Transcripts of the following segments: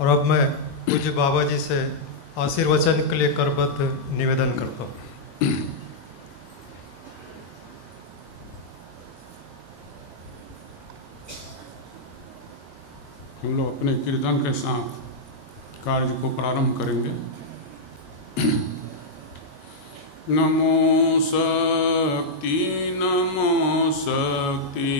और अब मैं पूज्य बाबा जी से आशीर्वचन के लिए करबद्ध निवेदन करता हूँ। हम लोग अपने कीर्तन के साथ कार्य को प्रारंभ करेंगे। नमो शक्ति नमो शक्ति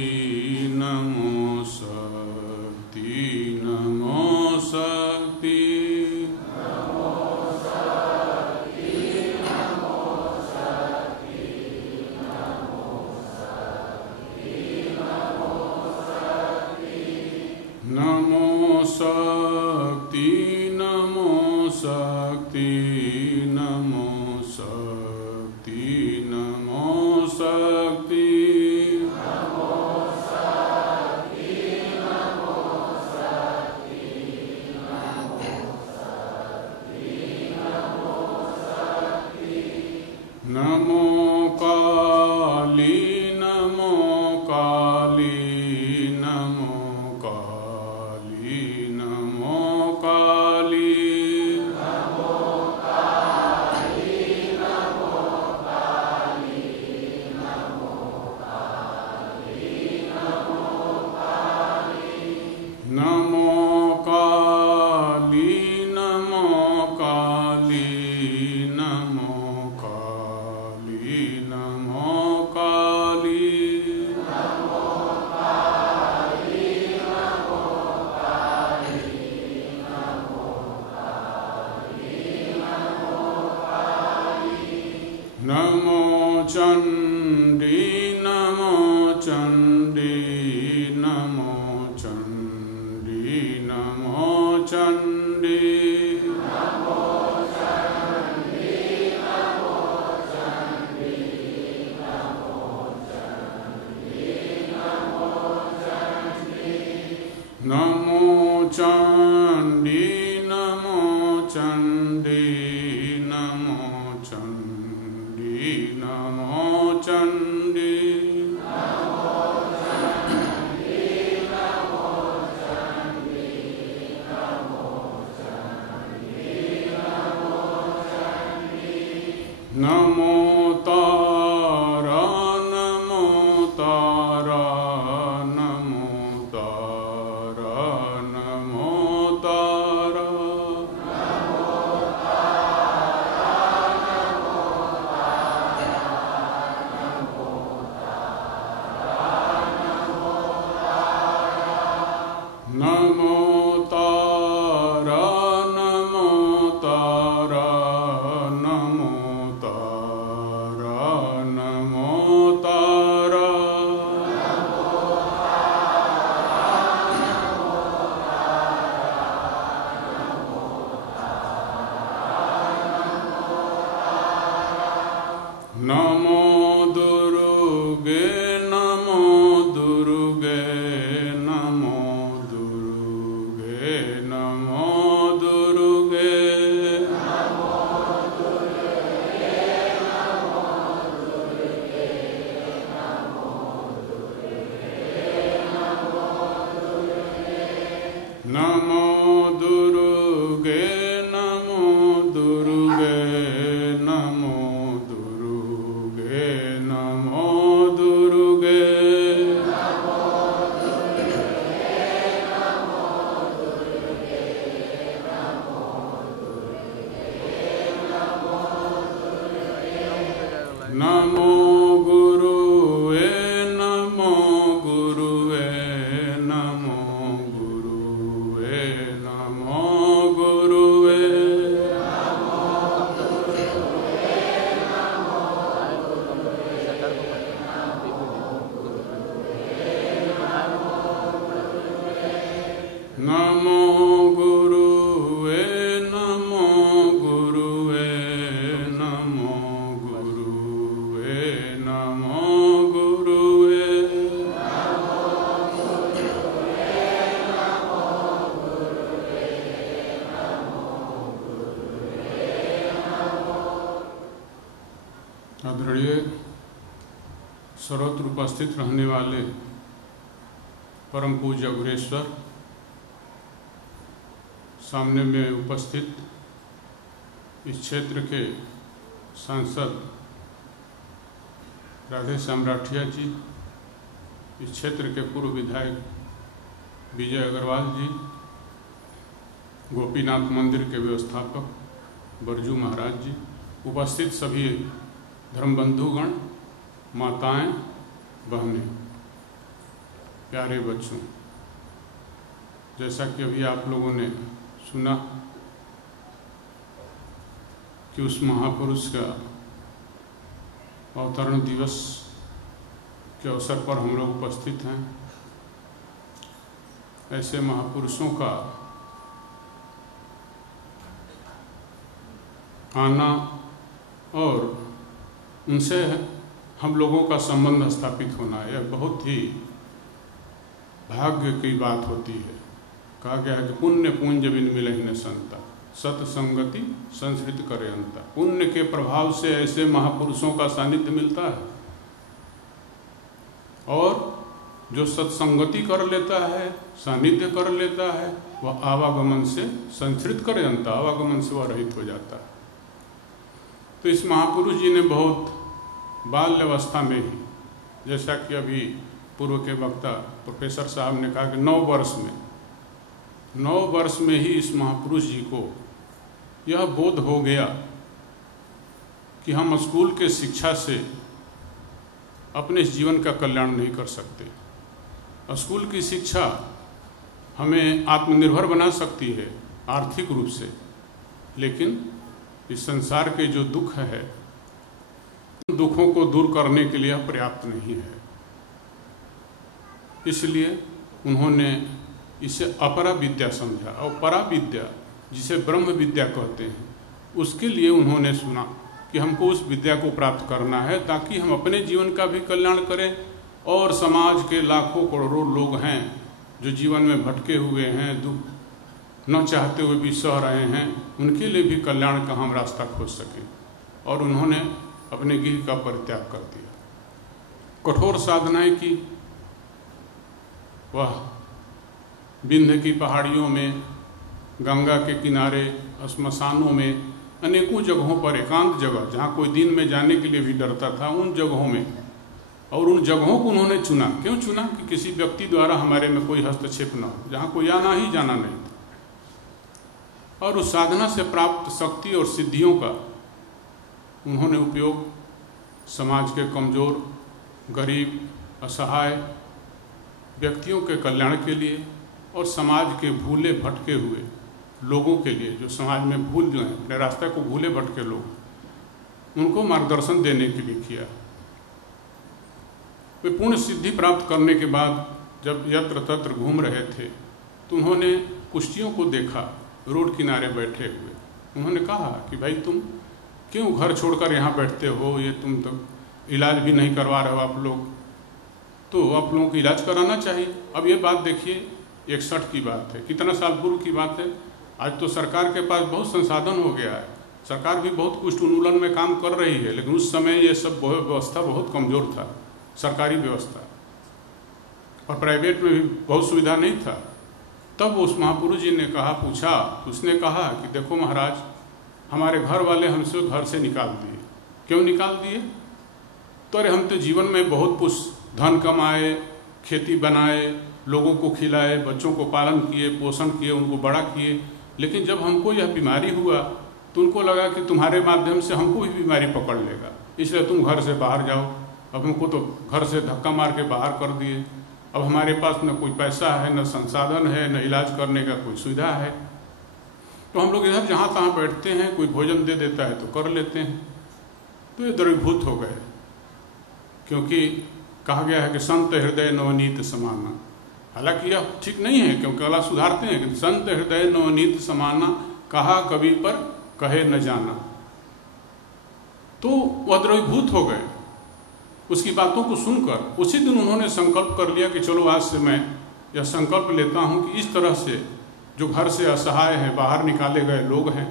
नमो शक्ति नमो शक्ति नमो शक्ति नमो शक्ति नमो शक्ति नमो शक्ति नमो काली नमो काली नमो काली नमो काली नमो काली नमो काली नमो काली नमो काली नमो चंडी नमो चंडी नमो चंडी नमो चंडी नमो चंडी नमो चंडी नमो चंडी नमो चंडी नमो तारा नमो तारा नमो तारा नमो तारा नमो तारा नमो तारा नमो तारा नमो तारा नमो दुर्गे नमो दुर्गे नमो दुर्गे नमो दुर्गे नमो दुर्गे नमो दुर्गे नमो दुर्गे नमो दुर्गे नमो गुरुवे नमो गुरुवे नमो गुरुवे नमो गुरुवे नमो गुरुवे नमो गुरुवे नमो गुरुवे नमो गुरुवे आदरणीय सर्वत्र उपस्थित रहने वाले परम पूज्य अग्रेश्वर सामने में उपस्थित इस क्षेत्र के सांसद राधेश्याम राठिया जी, इस क्षेत्र के पूर्व विधायक विजय अग्रवाल जी, गोपीनाथ मंदिर के व्यवस्थापक बरजू महाराज जी, उपस्थित सभी धर्मबंधुगण, माताएं, बहनें, प्यारे बच्चों, जैसा कि अभी आप लोगों ने सुना कि उस महापुरुष का अवतरण दिवस के अवसर पर हम लोग उपस्थित हैं। ऐसे महापुरुषों का आना और उनसे हम लोगों का संबंध स्थापित होना, यह बहुत ही भाग्य की बात होती है। कहा गया है कि पुण्य पुंज बिन मिलहि न संता, सत्संगति संस्कृत करे अंता। पुण्य के प्रभाव से ऐसे महापुरुषों का सानिध्य मिलता है, और जो सत्संगति कर लेता है, सानिध्य कर लेता है, वह आवागमन से संस्कृत करे अंता, आवागमन से वह रहित हो जाता है। तो इस महापुरुष जी ने बहुत बाल्यावस्था में ही, जैसा कि अभी पूर्व के वक्ता प्रोफेसर साहब ने कहा कि 9 वर्ष में ही इस महापुरुष जी को यह बोध हो गया कि हम स्कूल के शिक्षा से अपने जीवन का कल्याण नहीं कर सकते। स्कूल की शिक्षा हमें आत्मनिर्भर बना सकती है आर्थिक रूप से, लेकिन इस संसार के जो दुख है, उन दुखों को दूर करने के लिए पर्याप्त नहीं है। इसलिए उन्होंने इसे अपरा विद्या समझा, और परा विद्या जिसे ब्रह्म विद्या कहते हैं, उसके लिए उन्होंने सुना कि हमको उस विद्या को प्राप्त करना है ताकि हम अपने जीवन का भी कल्याण करें और समाज के लाखों करोड़ों लोग हैं जो जीवन में भटके हुए हैं, दुख न चाहते हुए भी सह रहे हैं, उनके लिए भी कल्याण का हम रास्ता खोज सकें। और उन्होंने अपने गृह का परित्याग कर दिया, कठोर साधनाएं की। वह विंध्य की पहाड़ियों में, गंगा के किनारे, श्मशानों में, अनेकों जगहों पर, एकांत जगह जहाँ कोई दिन में जाने के लिए भी डरता था, उन जगहों में, और उन जगहों को उन्होंने चुना। क्यों चुना? कि किसी व्यक्ति द्वारा हमारे में कोई हस्तक्षेप न हो, जहाँ कोई आना ही जाना नहीं था। और उस साधना से प्राप्त शक्ति और सिद्धियों का उन्होंने उपयोग समाज के कमजोर, गरीब, असहाय व्यक्तियों के कल्याण के लिए और समाज के भूले भटके हुए लोगों के लिए, जो समाज में भूल जो हैं, अपने रास्ते को भूले भटके लोग, उनको मार्गदर्शन देने के लिए किया। वे पूर्ण सिद्धि प्राप्त करने के बाद जब यत्र तत्र घूम रहे थे तो उन्होंने कुश्तियों को देखा रोड किनारे बैठे हुए। उन्होंने कहा कि भाई तुम क्यों घर छोड़कर यहाँ बैठते हो, ये तुम तो इलाज भी नहीं करवा रहे हो आप लोग, तो आप लोगों को इलाज कराना चाहिए। अब ये बात देखिए 61 की बात है, कितना साल पूर्व की बात है। आज तो सरकार के पास बहुत संसाधन हो गया है, सरकार भी बहुत कुष्ठ उन्मूलन में काम कर रही है, लेकिन उस समय ये सब व्यवस्था बहुत कमज़ोर था, सरकारी व्यवस्था, और प्राइवेट में भी बहुत सुविधा नहीं था। तब उस महापुरुष जी ने कहा, पूछा, उसने कहा कि देखो महाराज, हमारे घर वाले हमसे घर से निकाल दिए। क्यों निकाल दिए? तो अरे हम तो जीवन में बहुत कुछ धन कमाए, खेती बनाए, लोगों को खिलाए, बच्चों को पालन किए, पोषण किए, उनको बड़ा किए, लेकिन जब हमको यह बीमारी हुआ तो उनको लगा कि तुम्हारे माध्यम से हमको भी बीमारी पकड़ लेगा, इसलिए तुम घर से बाहर जाओ। अब हमको तो घर से धक्का मार के बाहर कर दिए। अब हमारे पास न कोई पैसा है, न संसाधन है, न इलाज करने का कोई सुविधा है, तो हम लोग इधर जहाँ तहाँ बैठते हैं, कोई भोजन दे देता है तो कर लेते हैं। तो ये द्रवीभूत हो गए, क्योंकि कहा गया है कि संत हृदय नवनीत समाना। हालांकि यह ठीक नहीं है, क्योंकि अल्लाह सुधारते हैं कि संत हृदय नवनीत समाना, कहा कवि पर कहे न जाना। तो वह द्रवीभूत हो गए उसकी बातों को सुनकर। उसी दिन उन्होंने संकल्प कर लिया कि चलो आज से मैं यह संकल्प लेता हूँ कि इस तरह से जो घर से असहाय हैं, बाहर निकाले गए लोग हैं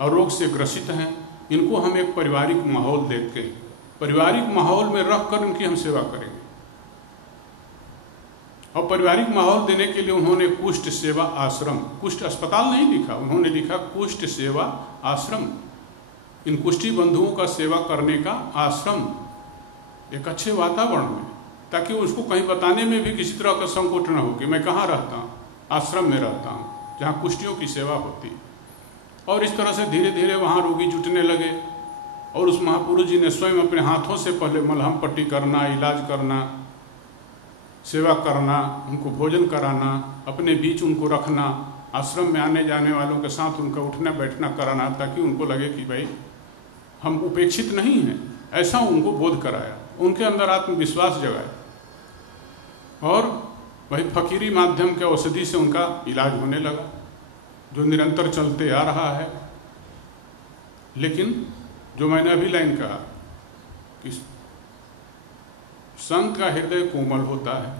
और रोग से ग्रसित हैं, इनको हम एक पारिवारिक माहौल देख के, पारिवारिक माहौल में रख कर उनकी हम सेवा करेंगे। और पारिवारिक माहौल देने के लिए उन्होंने कुष्ठ सेवा आश्रम, कुष्ठ अस्पताल नहीं लिखा, उन्होंने लिखा कुष्ठ सेवा आश्रम, इन कुष्ठी बंधुओं का सेवा करने का आश्रम एक अच्छे वातावरण में, ताकि उसको कहीं बताने में भी किसी तरह का संकोच न हो कि मैं कहाँ रहता हूँ, आश्रम में रहता हूँ जहाँ कुष्ठियों की सेवा होती। और इस तरह से धीरे धीरे वहाँ रोगी जुटने लगे और उस महापुरुष जी ने स्वयं अपने हाथों से पहले मलहम पट्टी करना, इलाज करना, सेवा करना, उनको भोजन कराना, अपने बीच उनको रखना, आश्रम में आने जाने वालों के साथ उनका उठना बैठना कराना, ताकि उनको लगे कि भाई हम उपेक्षित नहीं हैं, ऐसा उनको बोध कराया, उनके अंदर आत्मविश्वास जगाया। और वही फकीरी माध्यम के औषधि से उनका इलाज होने लगा, जो निरंतर चलते आ रहा है। लेकिन जो मैंने अभी लाइन कहा कि संत का हृदय कोमल होता है,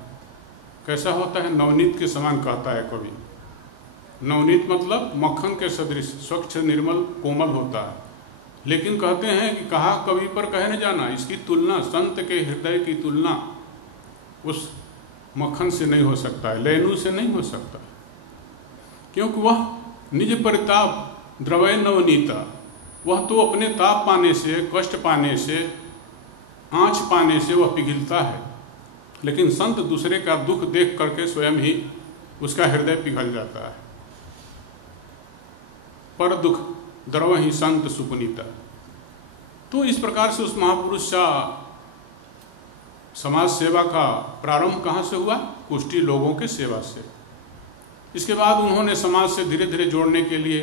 कैसा होता है? नवनीत के समान कहता है कवि। नवनीत मतलब मक्खन के सदृश, स्वच्छ निर्मल कोमल होता है। लेकिन कहते हैं कि कहा कवि पर कहे न जाना, इसकी तुलना, संत के हृदय की तुलना उस मक्खन से नहीं हो सकता है, लेनू से नहीं हो सकता, क्योंकि वह निज परिताप द्रवय नवनीता, वह तो अपने ताप पाने से, कष्ट पाने से, आँच पाने से वह पिघलता है। लेकिन संत दूसरे का दुख देख करके स्वयं ही उसका हृदय पिघल जाता है। पर दुख द्रव ही संत सुपुनीता। तो इस प्रकार से उस महापुरुष का समाज सेवा का प्रारंभ कहाँ से हुआ? कुष्ठी लोगों के सेवा से। इसके बाद उन्होंने समाज से धीरे धीरे जोड़ने के लिए,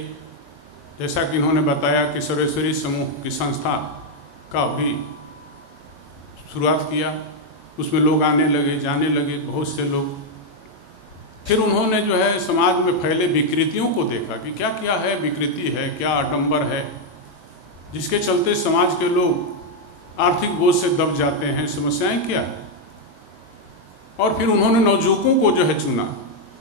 जैसा कि इन्होंने बताया कि सर्वेश्वरी समूह की संस्था का भी शुरुआत किया, उसमें लोग आने लगे, जाने लगे, बहुत से लोग। फिर उन्होंने जो है समाज में फैले विकृतियों को देखा कि क्या क्या है, विकृति है, क्या आडंबर है, जिसके चलते समाज के लोग आर्थिक बोझ से दब जाते हैं, समस्याएं क्या है। और फिर उन्होंने नवजुवकों को जो है चुना,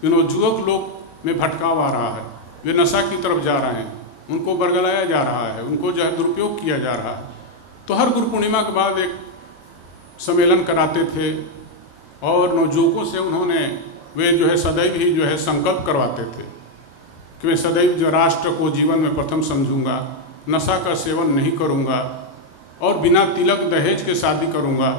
नवजुवक लोग में भटकाव आ रहा है, वे नशा की तरफ जा रहे हैं, उनको बरगलाया जा रहा है, उनको जो है दुरुपयोग किया जा रहा है। तो हर गुरु पूर्णिमा के बाद एक सम्मेलन कराते थे और नवजुवकों से उन्होंने, वे जो है सदैव ही जो है संकल्प करवाते थे कि मैं सदैव जो राष्ट्र को जीवन में प्रथम समझूंगा, नशा का सेवन नहीं करूंगा और बिना तिलक दहेज के शादी करूंगा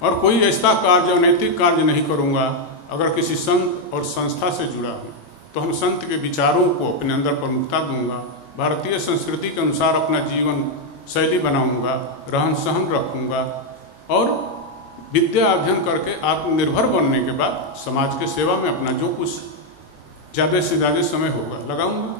और कोई ऐसा कार्य, अनैतिक कार्य नहीं करूंगा। अगर किसी संत और संस्था से जुड़ा हूँ तो हम संत के विचारों को अपने अंदर प्रमुखता दूंगा, भारतीय संस्कृति के अनुसार अपना जीवन शैली बनाऊंगा, रहन सहन रखूंगा और विद्या अध्ययन करके आत्मनिर्भर बनने के बाद समाज के सेवा में अपना जो कुछ ज़्यादा से ज़्यादा समय होगा लगाऊंगा।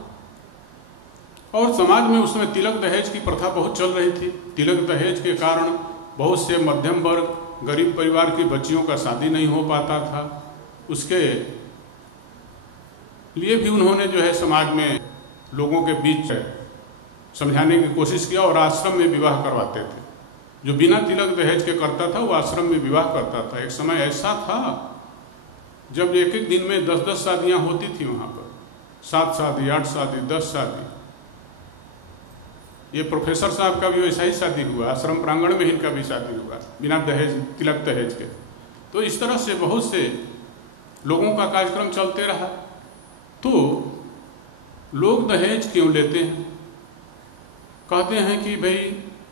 और समाज में उसमें तिलक दहेज की प्रथा बहुत चल रही थी। तिलक दहेज के कारण बहुत से मध्यम वर्ग, गरीब परिवार की बच्चियों का शादी नहीं हो पाता था। उसके लिए भी उन्होंने जो है समाज में लोगों के बीच समझाने की कोशिश किया और आश्रम में विवाह करवाते थे। जो बिना तिलक दहेज के करता था वो आश्रम में विवाह करता था। एक समय ऐसा था जब एक एक दिन में 10-10 शादियां होती थी वहाँ पर, 7 शादी, 8 शादी, 10 शादी। ये प्रोफेसर साहब का भी वैसा ही शादी हुआ, आश्रम प्रांगण में इनका भी शादी हुआ बिना दहेज, तिलक दहेज के। तो इस तरह से बहुत से लोगों का कार्यक्रम चलते रहा। तो लोग दहेज क्यों लेते हैं? कहते हैं कि भाई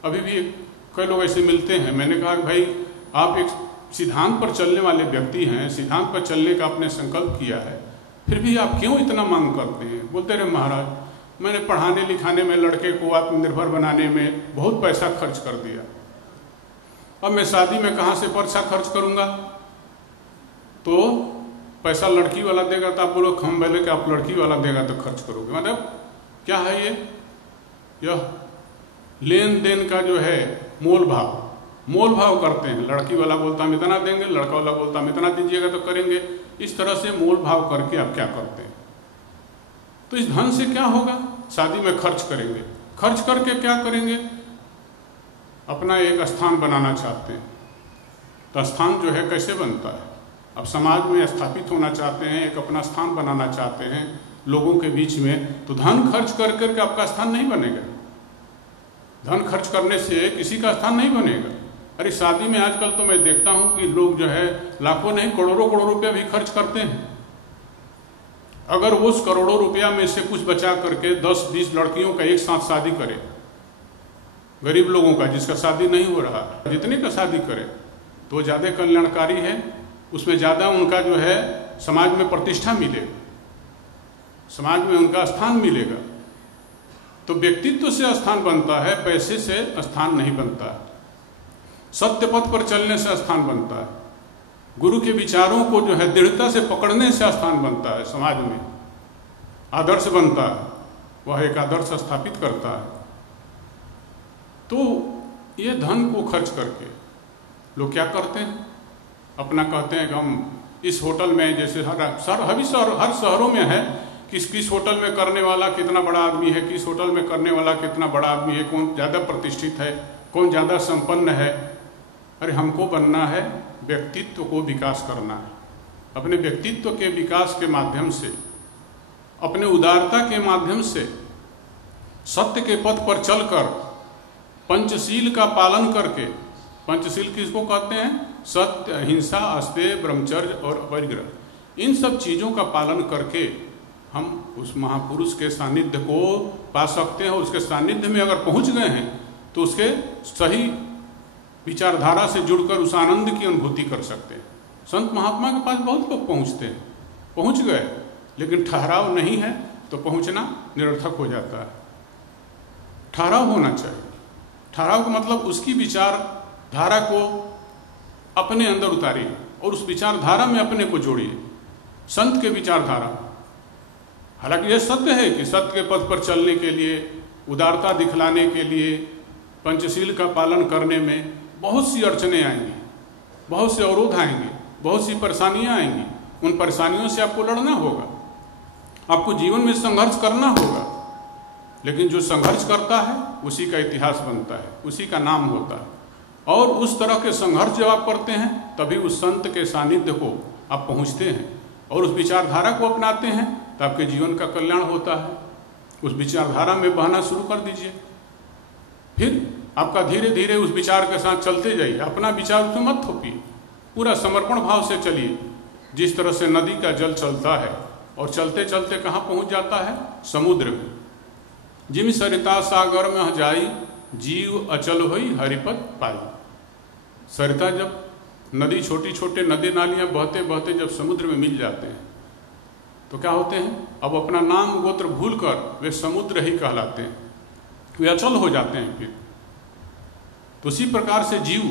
अभी भी कई लोग ऐसे मिलते हैं। मैंने कहा कि भाई आप एक सिद्धांत पर चलने वाले व्यक्ति हैं, सिद्धांत पर चलने का आपने संकल्प किया है, फिर भी आप क्यों इतना मांग करते हैं? बोलते रहे महाराज मैंने पढ़ाने लिखाने में, लड़के को आत्मनिर्भर बनाने में बहुत पैसा खर्च कर दिया, अब मैं शादी में कहाँ से पैसा खर्च करूँगा? तो पैसा लड़की वाला देगा तो आप बोलो हम बोले कि आप लड़की वाला देगा तो खर्च करोगे। मतलब क्या है ये? यह लेन देन का जो है मोल भाव करते हैं। लड़की वाला बोलता हम इतना देंगे, लड़का वाला बोलता हम इतना दीजिएगा तो करेंगे। इस तरह से मोल भाव करके आप क्या करते हैं? तो इस धन से क्या होगा? शादी में खर्च करेंगे, खर्च करके क्या करेंगे? अपना एक स्थान बनाना चाहते हैं। तो स्थान जो है कैसे बनता है? अब समाज में स्थापित होना चाहते हैं, एक अपना स्थान बनाना चाहते हैं लोगों के बीच में, तो धन खर्च कर करके आपका स्थान नहीं बनेगा। धन खर्च करने से किसी का स्थान नहीं बनेगा। अरे शादी में आजकल तो मैं देखता हूं कि लोग जो है लाखों नहीं करोड़ों रुपया भी खर्च करते हैं। अगर वो उस करोड़ों रुपया में से कुछ बचा करके 10-20 लड़कियों का एक साथ शादी करे, गरीब लोगों का जिसका शादी नहीं हो रहा, जितने का शादी करे तो ज़्यादा कल्याणकारी है, उसमें ज़्यादा उनका जो है समाज में प्रतिष्ठा मिलेगा, समाज में उनका स्थान मिलेगा। तो व्यक्तित्व से स्थान बनता है, पैसे से स्थान नहीं बनता है। सत्य पथ पर चलने से स्थान बनता है, गुरु के विचारों को जो है दृढ़ता से पकड़ने से स्थान बनता है, समाज में आदर्श बनता है, वह एक आदर्श स्थापित करता है। तो ये धन को खर्च करके लोग क्या करते हैं, अपना कहते हैं कि हम इस होटल में, जैसे हर शहरों में है, किस होटल में करने वाला कितना बड़ा आदमी है, किस होटल में करने वाला कितना बड़ा आदमी है, कौन ज़्यादा प्रतिष्ठित है, कौन ज़्यादा संपन्न है। अरे हमको बनना है, व्यक्तित्व को विकास करना है। अपने व्यक्तित्व के विकास के माध्यम से, अपने उदारता के माध्यम से, सत्य के पथ पर चलकर, पंचशील का पालन करके, पंचशील किसको कहते हैं, सत्य, अहिंसा, अस्तेय, ब्रह्मचर्य और अपरिग्रह, इन सब चीज़ों का पालन करके हम उस महापुरुष के सानिध्य को पा सकते हैं। उसके सानिध्य में अगर पहुंच गए हैं तो उसके सही विचारधारा से जुड़कर उस आनंद की अनुभूति कर सकते हैं। संत महात्मा के पास बहुत लोग पहुंचते हैं, पहुंच गए, लेकिन ठहराव नहीं है तो पहुंचना निरर्थक हो जाता है। ठहराव होना चाहिए। ठहराव का मतलब उसकी विचारधारा को अपने अंदर उतारिए और उस विचारधारा में अपने को जोड़िए, संत के विचारधारा। हालांकि यह सत्य है कि सत्य के पथ पर चलने के लिए, उदारता दिखलाने के लिए, पंचशील का पालन करने में बहुत सी अड़चनें आएंगी, बहुत से अवरोध आएंगे, बहुत सी परेशानियां आएंगी। उन परेशानियों से आपको लड़ना होगा, आपको जीवन में संघर्ष करना होगा। लेकिन जो संघर्ष करता है उसी का इतिहास बनता है, उसी का नाम होता है। और उस तरह के संघर्ष जब आप करते हैं तभी उस संत के सानिध्य को आप पहुंचते हैं और उस विचारधारा को अपनाते हैं तो आपके जीवन का कल्याण होता है। उस विचारधारा में बहना शुरू कर दीजिए, फिर आपका धीरे धीरे उस विचार के साथ चलते जाइए। अपना विचार उसमें मत थोपिए, पूरा समर्पण भाव से चलिए। जिस तरह से नदी का जल चलता है और चलते चलते कहाँ पहुँच जाता है, समुद्र में। जिम सरिता सागर में जाई, जीव अचल होई हरिपद पाई। सरिता जब नदी, छोटी छोटे नदी नालियाँ बहते बहते जब समुद्र में मिल जाते हैं तो क्या होते हैं, अब अपना नाम गोत्र भूलकर वे समुद्र ही कहलाते हैं, वे अचल हो जाते हैं। फिर तो उसी प्रकार से जीव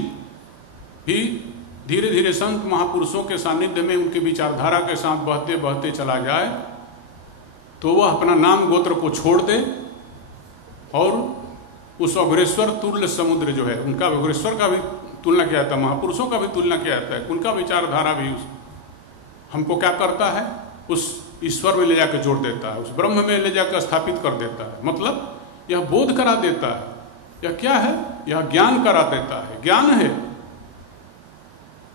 भी धीरे धीरे संत महापुरुषों के सानिध्य में, उनके विचारधारा के साथ बहते बहते चला जाए तो वह अपना नाम गोत्र को छोड़ दे और उस अग्रेश्वर तुल्य समुद्र जो है, उनका अग्रेश्वर का भी तुलना किया जाता है, महापुरुषों का भी तुलना किया जाता है, उनका विचारधारा भी हमको क्या करता है, उस ईश्वर में ले जाकर जोड़ देता है, उस ब्रह्म में ले जाकर स्थापित कर देता है। मतलब यह बोध करा देता है। यह क्या है, यह ज्ञान करा देता है। ज्ञान है,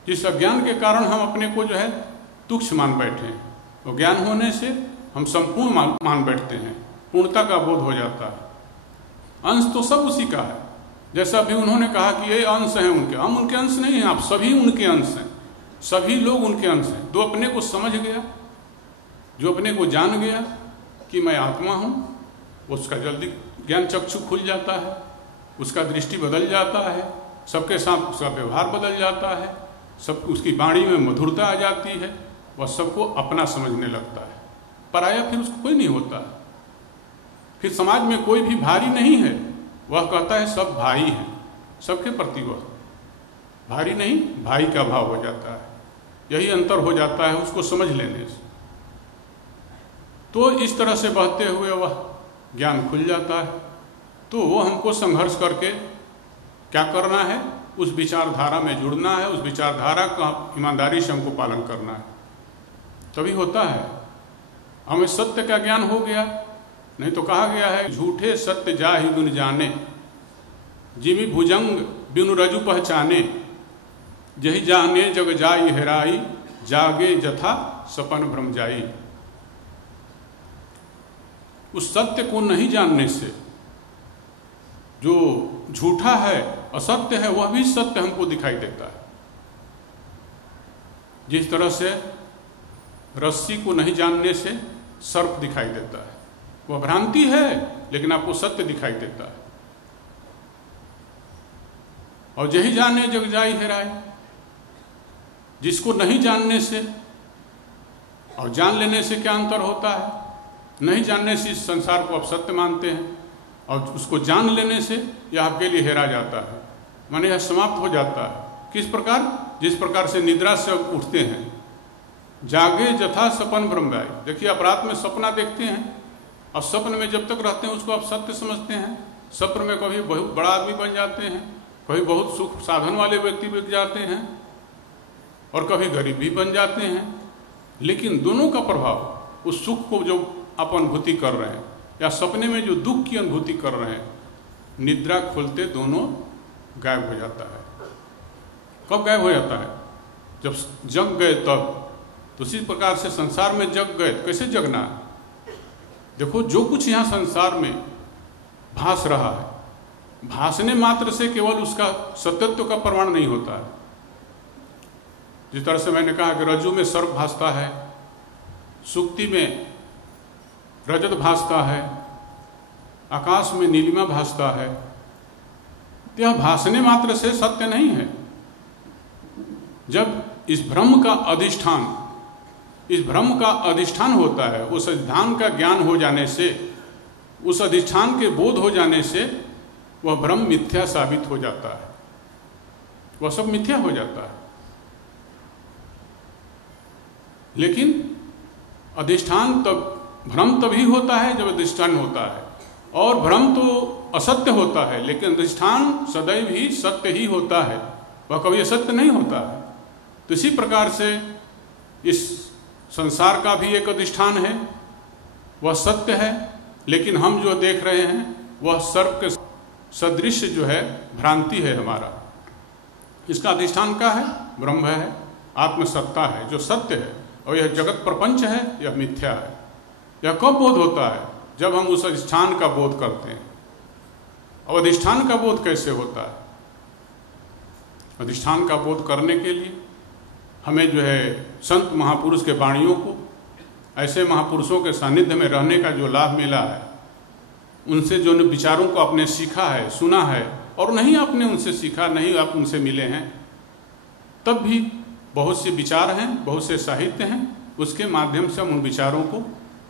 जिस अज्ञान के कारण हम अपने को जो है तुच्छ मान बैठे हैं, तो ज्ञान होने से हम संपूर्ण मान बैठते हैं, पूर्णता का बोध हो जाता है। अंश तो सब उसी का है। जैसा भी उन्होंने कहा कि ये अंश हैं उनके, हम उनके अंश नहीं हैं, आप सभी उनके अंश हैं, सभी लोग उनके अंश हैं। जो अपने को समझ गया, जो अपने को जान गया कि मैं आत्मा हूँ, उसका जल्दी ज्ञान चक्षु खुल जाता है, उसका दृष्टि बदल जाता है, सबके साथ उसका व्यवहार बदल जाता है, सब उसकी वाणी में मधुरता आ जाती है, वह सबको अपना समझने लगता है। पराया फिर उसको कोई नहीं होता है। फिर समाज में कोई भी भारी नहीं है, वह कहता है सब भाई हैं, सबके प्रति वह भारी नहीं, भाई का भाव हो जाता है। यही अंतर हो जाता है उसको समझ लेने से। तो इस तरह से बहते हुए वह ज्ञान खुल जाता है। तो वो हमको संघर्ष करके क्या करना है, उस विचारधारा में जुड़ना है, उस विचारधारा का ईमानदारी से हमको पालन करना है, तभी होता है। हमें सत्य का ज्ञान हो गया, नहीं तो कहा गया है झूठे सत्य जाहि दुन जाने, जिमि भुजंग बिनु रजु पहचाने, जही जाने जग जाई हेराई, जागे जथा सपन भ्रम जाई। उस सत्य को नहीं जानने से, जो झूठा है असत्य है, वह भी सत्य हमको दिखाई देता है। जिस तरह से रस्सी को नहीं जानने से सर्प दिखाई देता है, वह भ्रांति है लेकिन आपको सत्य दिखाई देता है। और यही जाने जग जाई हेराए, जिसको नहीं जानने से और जान लेने से क्या अंतर होता है? नहीं जानने से इस संसार को आप सत्य मानते हैं, और उसको जान लेने से यह आपके लिए हेरा जाता है, माने यह समाप्त हो जाता है। किस प्रकार? जिस प्रकार से निद्रा से उठते हैं, जागे जथा सपन ब्रह्माय। देखिए, आप रात में सपना देखते हैं और सपन में जब तक रहते हैं उसको आप सत्य समझते हैं। सपन में कभी बहुत बड़ा आदमी बन जाते हैं, कभी बहुत सुख साधन वाले व्यक्ति बन जाते हैं, और कभी गरीब भी बन जाते हैं। लेकिन दोनों का प्रभाव, उस सुख को जो आप अनुभूति कर रहे हैं या सपने में जो दुख की अनुभूति कर रहे हैं, निद्रा खुलते दोनों गायब हो जाता है। कब गायब हो जाता है? जब जग गए तब। तो उसी प्रकार से संसार में जग गए। कैसे जगना है? देखो, जो कुछ यहाँ संसार में भास रहा है, भासने मात्र से केवल उसका सत्यत्व का प्रमाण नहीं होता है। जिस तरह से मैंने कहा कि रज्जु में सर्प भासता है, सुक्ति में रजत भासता है, आकाश में नीलिमा भासता है, यह भासने मात्र से सत्य नहीं है। जब इस भ्रम का अधिष्ठान होता है, उस अधिष्ठान का ज्ञान हो जाने से, उस अधिष्ठान के बोध हो जाने से वह भ्रम मिथ्या साबित हो जाता है, वह सब मिथ्या हो जाता है। लेकिन अधिष्ठान तब, भ्रम तभी होता है जब अधिष्ठान होता है, और भ्रम तो असत्य होता है, लेकिन अधिष्ठान सदैव ही सत्य ही होता है, वह कभी असत्य नहीं होता है। तो इसी प्रकार से इस संसार का भी एक अधिष्ठान है, वह सत्य है, लेकिन हम जो देख रहे हैं वह सर्प के सदृश जो है भ्रांति है हमारा। इसका अधिष्ठान क्या है? ब्रह्म है, आत्मसत्ता है, जो सत्य है, और यह जगत प्रपंच है, यह मिथ्या है। यह कब बोध होता है? जब हम उस अधिष्ठान का बोध करते हैं। अब अधिष्ठान का बोध कैसे होता है? अधिष्ठान का बोध करने के लिए हमें जो है संत महापुरुष के वाणियों को, ऐसे महापुरुषों के सानिध्य में रहने का जो लाभ मिला है, उनसे जो विचारों को आपने सीखा है, सुना है, और नहीं आपने उनसे सीखा, नहीं आप उनसे मिले हैं, तब भी बहुत से विचार हैं, बहुत से साहित्य हैं, उसके माध्यम से हम उन विचारों को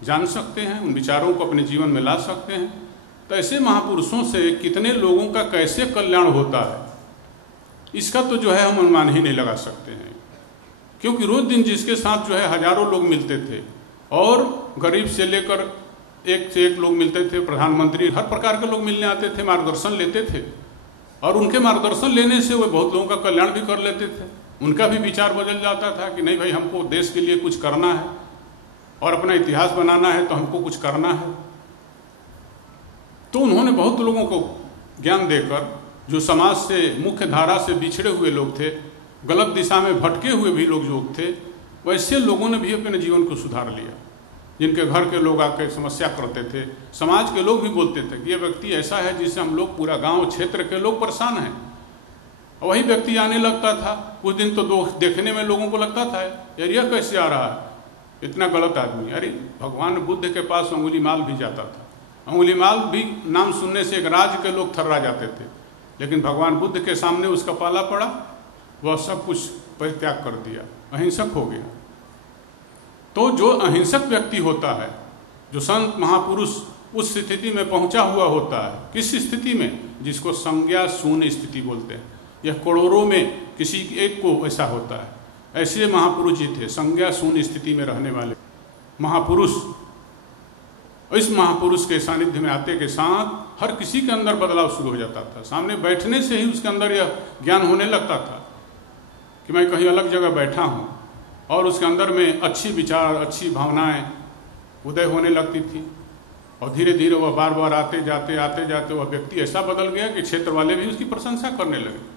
जान सकते हैं, उन विचारों को अपने जीवन में ला सकते हैं। तो ऐसे महापुरुषों से कितने लोगों का कैसे कल्याण होता है, इसका तो जो है हम अनुमान ही नहीं लगा सकते हैं। क्योंकि रोज दिन जिसके साथ जो है हजारों लोग मिलते थे, और गरीब से लेकर एक से एक लोग मिलते थे, प्रधानमंत्री, हर प्रकार के लोग मिलने आते थे, मार्गदर्शन लेते थे, और उनके मार्गदर्शन लेने से वे बहुत लोगों का कल्याण भी कर लेते थे। उनका भी विचार बदल जाता था कि नहीं भाई, हमको देश के लिए कुछ करना है और अपना इतिहास बनाना है, तो हमको कुछ करना है। तो उन्होंने बहुत लोगों को ज्ञान देकर, जो समाज से, मुख्य धारा से बिछड़े हुए लोग थे, गलत दिशा में भटके हुए भी लोग थे, वैसे लोगों ने भी अपने जीवन को सुधार लिया। जिनके घर के लोग आकर समस्या करते थे, समाज के लोग भी बोलते थे कि ये व्यक्ति ऐसा है जिससे हम लोग, पूरा गांव क्षेत्र के लोग परेशान हैं। वही व्यक्ति आने लगता था, कुछ दिन तो देखने में लोगों को लगता था यार यह कैसे आ रहा है, इतना गलत आदमी। अरे भगवान बुद्ध के पास अंगुलीमाल भी जाता था, अंगुलीमाल भी नाम सुनने से एक राज्य के लोग थर्रा जाते थे, लेकिन भगवान बुद्ध के सामने उसका पाला पड़ा, वह सब कुछ परित्याग कर दिया, अहिंसक हो गया। तो जो अहिंसक व्यक्ति होता है, जो संत महापुरुष उस स्थिति में पहुंचा हुआ होता है, किस स्थिति में? जिसको संज्ञा शून्य स्थिति बोलते हैं। यह करोड़ों में किसी एक को ऐसा होता है। ऐसे महापुरुष जी थे, संज्ञा शून्य स्थिति में रहने वाले महापुरुष। इस महापुरुष के सानिध्य में आते के साथ हर किसी के अंदर बदलाव शुरू हो जाता था। सामने बैठने से ही उसके अंदर यह ज्ञान होने लगता था कि मैं कहीं अलग जगह बैठा हूँ, और उसके अंदर में अच्छी विचार, अच्छी भावनाएं उदय होने लगती थी। और धीरे धीरे वह बार बार आते जाते वह व्यक्ति ऐसा बदल गया कि क्षेत्र वाले भी उसकी प्रशंसा करने लगे।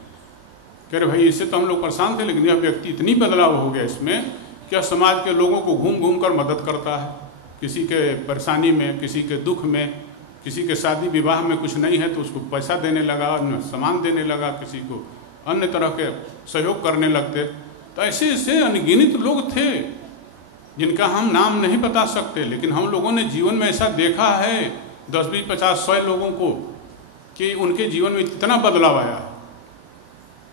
कह रहे भाई, इससे तो हम लोग परेशान थे, लेकिन यह व्यक्ति इतनी बदलाव हो गया इसमें कि यह समाज के लोगों को घूम घूम कर मदद करता है, किसी के परेशानी में, किसी के दुख में, किसी के शादी विवाह में कुछ नहीं है तो उसको पैसा देने लगा, सामान देने लगा, किसी को अन्य तरह के सहयोग करने लगते। तो ऐसे ऐसे अनगिनत लोग थे जिनका हम नाम नहीं बता सकते, लेकिन हम लोगों ने जीवन में ऐसा देखा है 10, 20, 50, 100 लोगों को कि उनके जीवन में इतना बदलाव आया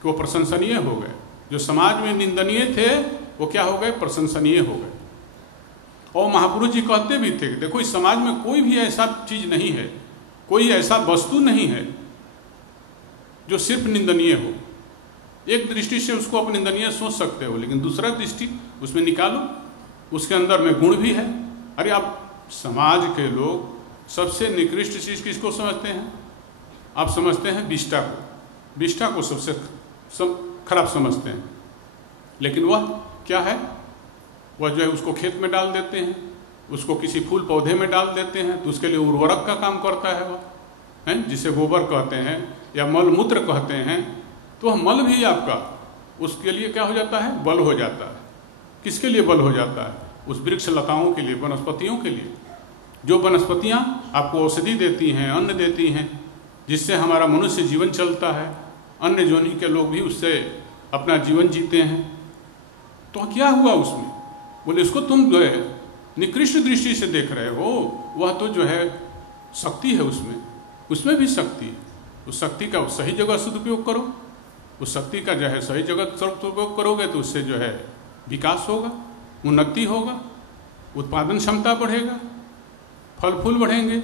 कि वो प्रशंसनीय हो गए। जो समाज में निंदनीय थे वो क्या हो गए? प्रशंसनीय हो गए। और महापुरुष जी कहते भी थे कि देखो इस समाज में कोई भी ऐसा चीज नहीं है, कोई ऐसा वस्तु नहीं है जो सिर्फ निंदनीय हो। एक दृष्टि से उसको आप निंदनीय सोच सकते हो, लेकिन दूसरा दृष्टि उसमें निकालो, उसके अंदर में गुण भी है। अरे आप समाज के लोग सबसे निकृष्ट चीज किसको समझते हैं? आप समझते हैं विष्ठा को, विष्ठा को सबसे खराब समझते हैं। लेकिन वह क्या है? वह जो है उसको खेत में डाल देते हैं, उसको किसी फूल पौधे में डाल देते हैं तो उसके लिए उर्वरक का काम करता है वह, है जिसे गोबर कहते हैं या मल मूत्र कहते हैं। तो वह मल भी आपका उसके लिए क्या हो जाता है? बल हो जाता है। किसके लिए बल हो जाता है? उस वृक्ष लताओं के लिए, वनस्पतियों के लिए। जो वनस्पतियां आपको औषधि देती हैं, अन्न देती हैं, जिससे हमारा मनुष्य जीवन चलता है, अन्य जोनि के लोग भी उससे अपना जीवन जीते हैं। तो क्या हुआ उसमें? बोले इसको तुम जो है निकृष्ट दृष्टि से देख रहे हो, वह तो जो है शक्ति है, उसमें भी शक्ति है। उस शक्ति का सही जगह सदुपयोग करो, उस शक्ति का जो है सही जगह सदुपयोग करोगे तो उससे जो है विकास होगा, उन्नति होगा, उत्पादन क्षमता बढ़ेगा, फल फूल बढ़ेंगे,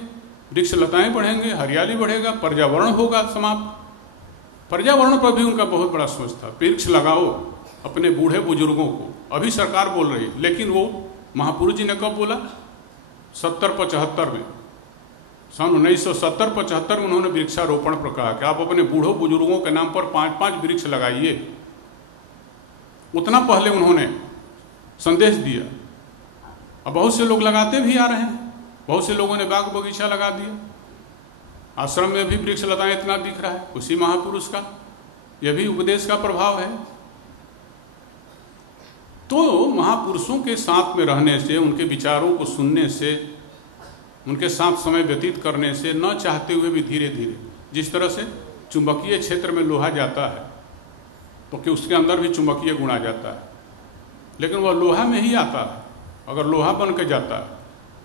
वृक्ष लताएं बढ़ेंगे, हरियाली बढ़ेगा, पर्यावरण होगा समाप्त। पर्यावरण पर भी उनका बहुत बड़ा सोच था। वृक्ष लगाओ अपने बूढ़े बुजुर्गों को, अभी सरकार बोल रही है, लेकिन वो महापुरुष जी ने कब बोला? 70-75 में, सन 1970-75 में उन्होंने वृक्षारोपण पर कहा कि आप अपने बूढ़ों बुजुर्गों के नाम पर 5-5 वृक्ष लगाइए। उतना पहले उन्होंने संदेश दिया। अब बहुत से लोग लगाते भी आ रहे हैं, बहुत से लोगों ने बाग बगीचा लगा दिया, आश्रम में भी वृक्ष लताएं इतना दिख रहा है उसी महापुरुष का। यह भी उपदेश का प्रभाव है। तो महापुरुषों के साथ में रहने से, उनके विचारों को सुनने से, उनके साथ समय व्यतीत करने से, न चाहते हुए भी धीरे धीरे, जिस तरह से चुंबकीय क्षेत्र में लोहा जाता है तो कि उसके अंदर भी चुंबकीय गुण आ जाता है, लेकिन वह लोहा में ही आता है। अगर लोहा बन के जाता है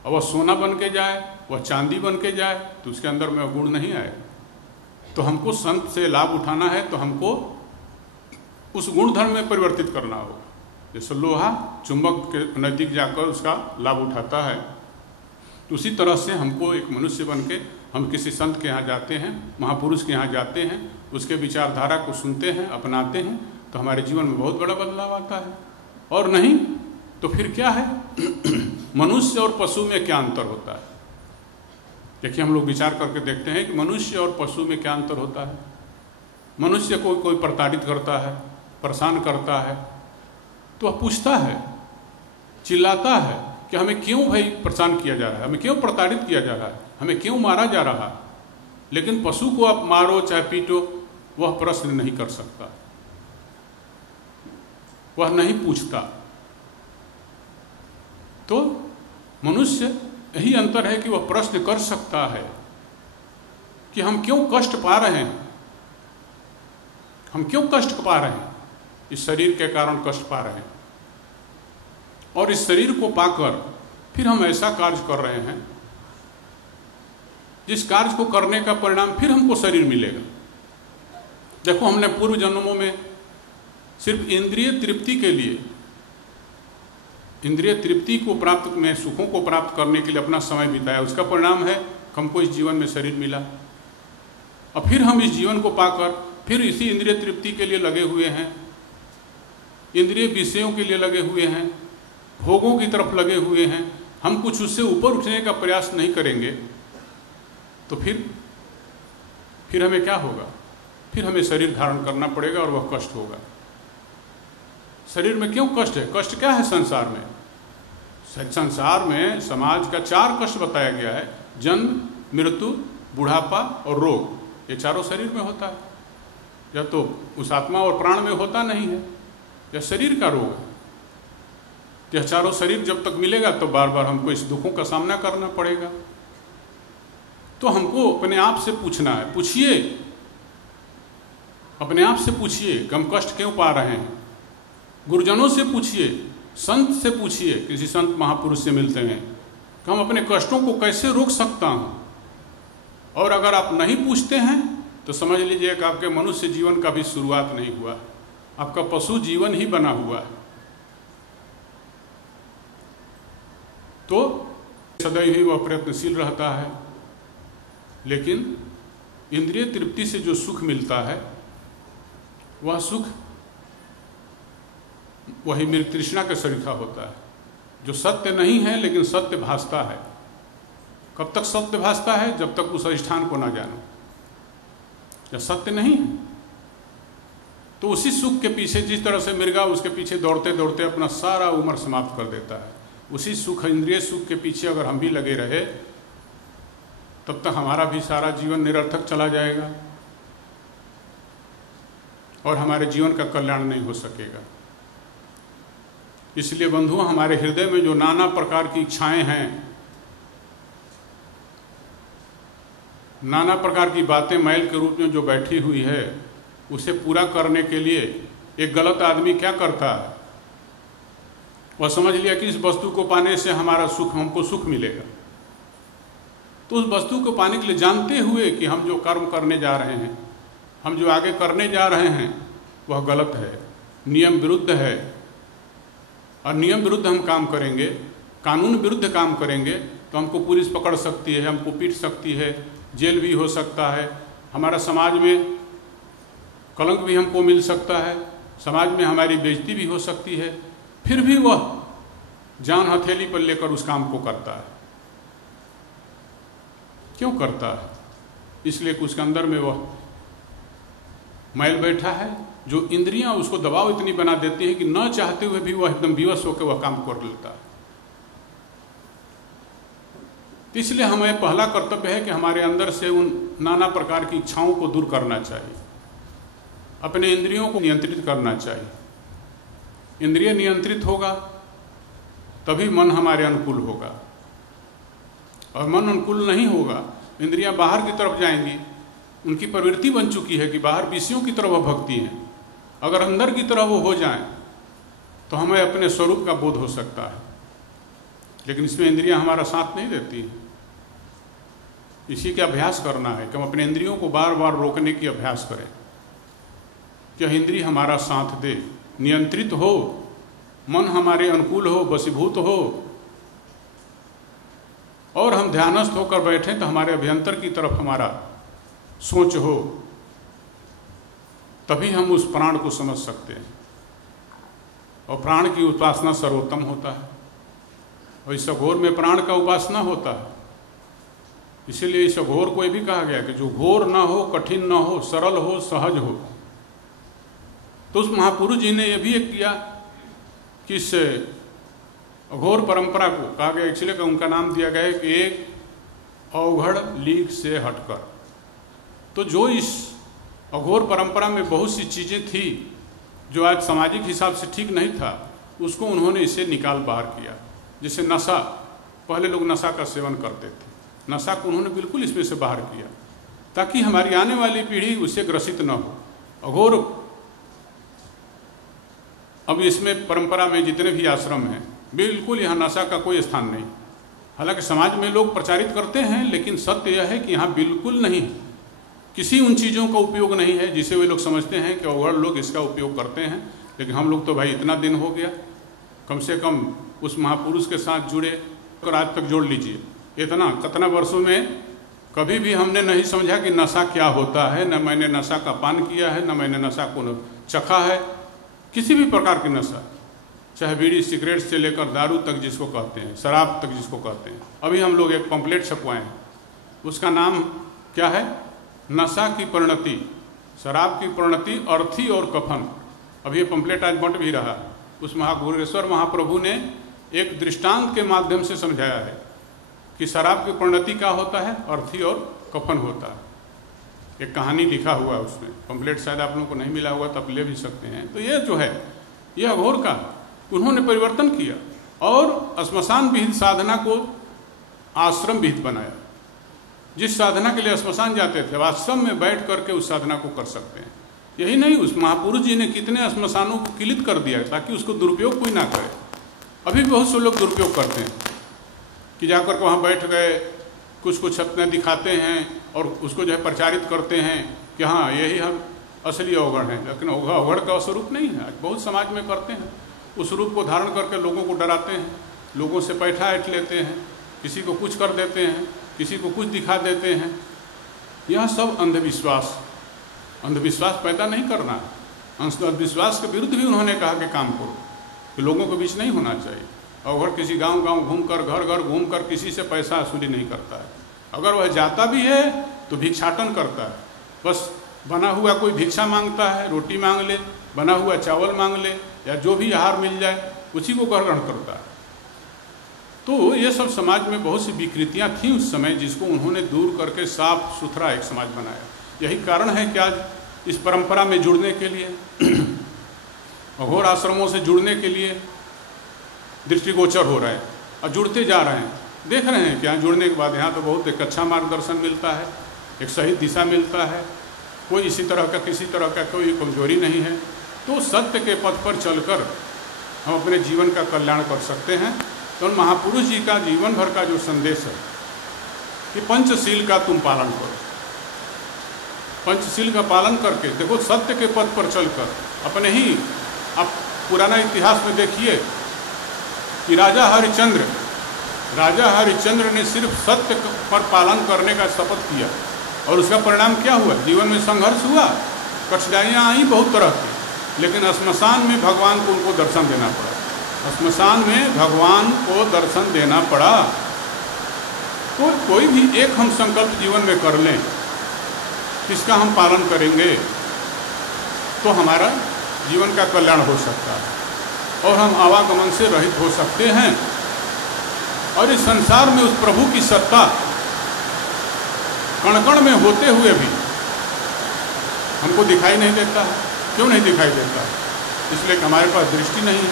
और वह सोना बन के जाए, वह चांदी बन के जाए, तो उसके अंदर में गुण नहीं आएगा। तो हमको संत से लाभ उठाना है तो हमको उस गुण धर्म में परिवर्तित करना होगा। जैसे लोहा चुंबक के नज़दीक जाकर उसका लाभ उठाता है, तो उसी तरह से हमको एक मनुष्य बन के हम किसी संत के यहाँ जाते हैं, महापुरुष के यहाँ जाते हैं, उसके विचारधारा को सुनते हैं, अपनाते हैं, तो हमारे जीवन में बहुत बड़ा बदलाव आता है। और नहीं तो फिर क्या है? मनुष्य और पशु में क्या अंतर होता है? देखिए, हम लोग विचार करके देखते हैं कि मनुष्य और पशु में क्या अंतर होता है। मनुष्य को कोई प्रताड़ित करता है, परेशान करता है, तो वह पूछता है, चिल्लाता है कि हमें क्यों भाई परेशान किया जा रहा है, हमें क्यों प्रताड़ित किया जा रहा है, हमें क्यों मारा जा रहा है। लेकिन पशु को आप मारो चाहे पीटो, वह प्रश्न नहीं कर सकता, वह नहीं पूछता। तो मनुष्य यही अंतर है कि वह प्रश्न कर सकता है कि हम क्यों कष्ट पा रहे हैं, हम क्यों कष्ट पा रहे हैं, इस शरीर के कारण कष्ट पा रहे हैं, और इस शरीर को पाकर फिर हम ऐसा कार्य कर रहे हैं जिस कार्य को करने का परिणाम फिर हमको शरीर मिलेगा। देखो, हमने पूर्व जन्मों में सिर्फ इंद्रिय तृप्ति के लिए, इंद्रिय तृप्ति को प्राप्त में, सुखों को प्राप्त करने के लिए अपना समय बिताया, उसका परिणाम है हमको इस जीवन में शरीर मिला। और फिर हम इस जीवन को पाकर फिर इसी इंद्रिय तृप्ति के लिए लगे हुए हैं, इंद्रिय विषयों के लिए लगे हुए हैं, भोगों की तरफ लगे हुए हैं। हम कुछ उससे ऊपर उठने का प्रयास नहीं करेंगे तो फिर हमें क्या होगा? फिर हमें शरीर धारण करना पड़ेगा और वह कष्ट होगा। शरीर में क्यों कष्ट है? कष्ट क्या है संसार में? संसार में समाज का 4 कष्ट बताया गया है: जन्म, मृत्यु, बुढ़ापा और रोग। ये चारों शरीर में होता है, या तो उस आत्मा और प्राण में होता नहीं है, या शरीर का रोग है। यह चारों शरीर जब तक मिलेगा तो बार बार हमको इस दुखों का सामना करना पड़ेगा। तो हमको अपने आप से पूछना है, पूछिए, अपने आप से पूछिए कि हम कष्ट क्यों पा रहे हैं। गुरुजनों से पूछिए, संत से पूछिए, किसी संत महापुरुष से मिलते हैं कि हम अपने कष्टों को कैसे रोक सकता हूँ। और अगर आप नहीं पूछते हैं तो समझ लीजिए कि आपके मनुष्य जीवन का भी शुरुआत नहीं हुआ, आपका पशु जीवन ही बना हुआ है। तो सदैव ही वह प्रयत्नशील रहता है, लेकिन इंद्रिय तृप्ति से जो सुख मिलता है वह सुख वही मेरी तृष्णा के सरीखा होता है, जो सत्य नहीं है लेकिन सत्य भासता है। कब तक सत्य भासता है? जब तक उस अधिष्ठान को ना जानो। जब सत्य नहीं है तो उसी सुख के पीछे, जिस तरह से मृगा उसके पीछे दौड़ते दौड़ते अपना सारा उम्र समाप्त कर देता है, उसी सुख, इंद्रिय सुख के पीछे अगर हम भी लगे रहे तब तक हमारा भी सारा जीवन निरर्थक चला जाएगा और हमारे जीवन का कल्याण नहीं हो सकेगा। इसलिए बंधुओं, हमारे हृदय में जो नाना प्रकार की इच्छाएं हैं, नाना प्रकार की बातें मैल के रूप में जो बैठी हुई है, उसे पूरा करने के लिए एक गलत आदमी क्या करता है? वह समझ लिया कि इस वस्तु को पाने से हमारा सुख, हमको सुख मिलेगा। तो उस वस्तु को पाने के लिए जानते हुए कि हम जो कर्म करने जा रहे हैं, हम जो आगे करने जा रहे हैं, वह गलत है, नियम विरुद्ध है, और नियम विरुद्ध हम काम करेंगे, कानून विरुद्ध काम करेंगे तो हमको पुलिस पकड़ सकती है, हमको पीट सकती है, जेल भी हो सकता है, हमारा समाज में कलंक भी हमको मिल सकता है, समाज में हमारी बेइज्जती भी हो सकती है। फिर भी वह जान हथेली पर लेकर उस काम को करता है। क्यों करता है? इसलिए कि उसके अंदर में वह मैल बैठा है, जो इंद्रियां उसको दबाव इतनी बना देती है कि न चाहते हुए भी वह एकदम विवश होकर वह काम कर लेता है। इसलिए हमें पहला कर्तव्य है कि हमारे अंदर से उन नाना प्रकार की इच्छाओं को दूर करना चाहिए, अपने इंद्रियों को नियंत्रित करना चाहिए। इंद्रिय नियंत्रित होगा तभी मन हमारे अनुकूल होगा, और मन अनुकूल नहीं होगा, इंद्रियां बाहर की तरफ जाएंगी। उनकी प्रवृत्ति बन चुकी है कि बाहर विषयों की तरफ वह भक्ति है। अगर अंदर की तरफ वो हो जाए तो हमें अपने स्वरूप का बोध हो सकता है, लेकिन इसमें इंद्रियां हमारा साथ नहीं देती हैं। इसी का अभ्यास करना है कि हम अपने इंद्रियों को बार बार रोकने की अभ्यास करें कि इंद्रिय हमारा साथ दे, नियंत्रित हो, मन हमारे अनुकूल हो, वशीभूत हो, और हम ध्यानस्थ होकर बैठें तो हमारे अभ्यंतर की तरफ हमारा सोच हो, तभी हम उस प्राण को समझ सकते हैं। और प्राण की उपासना सर्वोत्तम होता है, और इस अघोर में प्राण का उपासना होता है। इसीलिए इस अघोर को भी कहा गया कि जो घोर ना हो, कठिन ना हो, सरल हो, सहज हो। तो उस महापुरुष जी ने यह भी एक किया कि इस अघोर परंपरा को कहा गया, इसलिए कि उनका नाम दिया गया है कि एक अवघड़ लीक से हटकर। तो जो इस अघोर परंपरा में बहुत सी चीज़ें थी जो आज सामाजिक हिसाब से ठीक नहीं था, उसको उन्होंने इसे निकाल बाहर किया। जैसे नशा, पहले लोग नशा का सेवन करते थे, नशा को उन्होंने बिल्कुल इसमें से बाहर किया ताकि हमारी आने वाली पीढ़ी उससे ग्रसित न हो। अघोर, अब इसमें परंपरा में जितने भी आश्रम हैं, बिल्कुल यहाँ नशा का कोई स्थान नहीं। हालांकि समाज में लोग प्रचारित करते हैं, लेकिन सत्य यह है कि यहाँ बिल्कुल नहीं, किसी उन चीज़ों का उपयोग नहीं है जिसे वे लोग समझते हैं कि अवघड़ लोग इसका उपयोग करते हैं। लेकिन हम लोग तो भाई इतना दिन हो गया, कम से कम उस महापुरुष के साथ जुड़े और आज तक जोड़ लीजिए, कितना वर्षों में कभी भी हमने नहीं समझा कि नशा क्या होता है। न मैंने नशा का पान किया है, न मैंने नशा को चखा है, किसी भी प्रकार की नशा, चाहे बीड़ी सिगरेट से लेकर दारू तक जिसको कहते हैं, शराब तक जिसको कहते हैं। अभी हम लोग एक पंपलेट छपवाए हैं, उसका नाम क्या है? नशा की परिणति, शराब की परिणति, अर्थी और कफन। अभी ये पंपलेट आज बंट भी रहा। उस महागुरेश्वर महाप्रभु ने एक दृष्टांत के माध्यम से समझाया है कि शराब की परिणति क्या होता है, अर्थी और कफन होता है। एक कहानी लिखा हुआ है उसमें, पंपलेट शायद आप लोगों को नहीं मिला हुआ तो आप ले भी सकते हैं। तो ये जो है, यह अघोर का उन्होंने परिवर्तन किया और श्मशान विहित साधना को आश्रम विहित बनाया। जिस साधना के लिए श्मशान जाते थे वास्तव में बैठ करके उस साधना को कर सकते हैं। यही नहीं, उस महापुरुष जी ने कितने श्मशानों को किलित कर दिया ताकि उसको दुरुपयोग कोई ना करे। अभी भी बहुत से लोग दुरुपयोग करते हैं कि जाकर के वहाँ बैठ गए, कुछ कुछ अपने दिखाते हैं और उसको जो है प्रचारित करते हैं कि हाँ यही हम असली अवगढ़ हैं, लेकिन अवगढ़ का स्वरूप नहीं है। आज बहुत समाज में करते हैं, उस रूप को धारण करके लोगों को डराते हैं, लोगों से पैठा ऐंठ लेते हैं, किसी को कुछ कर देते हैं, किसी को कुछ दिखा देते हैं। यह सब अंधविश्वास पैदा नहीं करना। अंधविश्वास के विरुद्ध भी उन्होंने कहा कि काम करो, कि लोगों के बीच नहीं होना चाहिए। अवगढ़ किसी गांव गांव घूमकर, घर घर घूमकर किसी से पैसा वसूली नहीं करता है। अगर वह जाता भी है तो भिक्षाटन करता है, बस बना हुआ कोई भिक्षा मांगता है, रोटी मांग ले, बना हुआ चावल मांग ले, या जो भी आहार मिल जाए उसी को ग्रहण करता है। तो ये सब समाज में बहुत सी विकृतियां थी उस समय, जिसको उन्होंने दूर करके साफ सुथरा एक समाज बनाया। यही कारण है कि आज इस परंपरा में जुड़ने के लिए, अघोर आश्रमों से जुड़ने के लिए दृष्टिगोचर हो रहे हैं और जुड़ते जा रहे हैं। देख रहे हैं कि यहाँ जुड़ने के बाद यहाँ तो बहुत एक अच्छा मार्गदर्शन मिलता है, एक सही दिशा मिलता है, कोई इसी तरह का किसी तरह का कोई कमजोरी नहीं है। तो सत्य के पथ पर चलकर हम अपने जीवन का कल्याण कर सकते हैं। तो महापुरुष जी का जीवन भर का जो संदेश है कि पंचशील का तुम पालन करो, पंचशील का पालन करके देखो, सत्य के पथ पर चलकर अपने ही, आप पुराना इतिहास में देखिए कि राजा हरिश्चंद्र ने सिर्फ सत्य पर पालन करने का शपथ किया और उसका परिणाम क्या हुआ? जीवन में संघर्ष हुआ, कठिनाइयाँ आई बहुत तरह की, लेकिन श्मशान में भगवान को उनको दर्शन देना पड़ा। श्मशान में भगवान को दर्शन देना पड़ा। तो कोई भी एक हम संकल्प जीवन में कर लें, किसका हम पालन करेंगे, तो हमारा जीवन का कल्याण हो सकता है और हम आवागमन से रहित हो सकते हैं। और इस संसार में उस प्रभु की सत्ता कण कण में होते हुए भी हमको दिखाई नहीं देता है। क्यों नहीं दिखाई देता? इसलिए कि हमारे पास दृष्टि नहीं है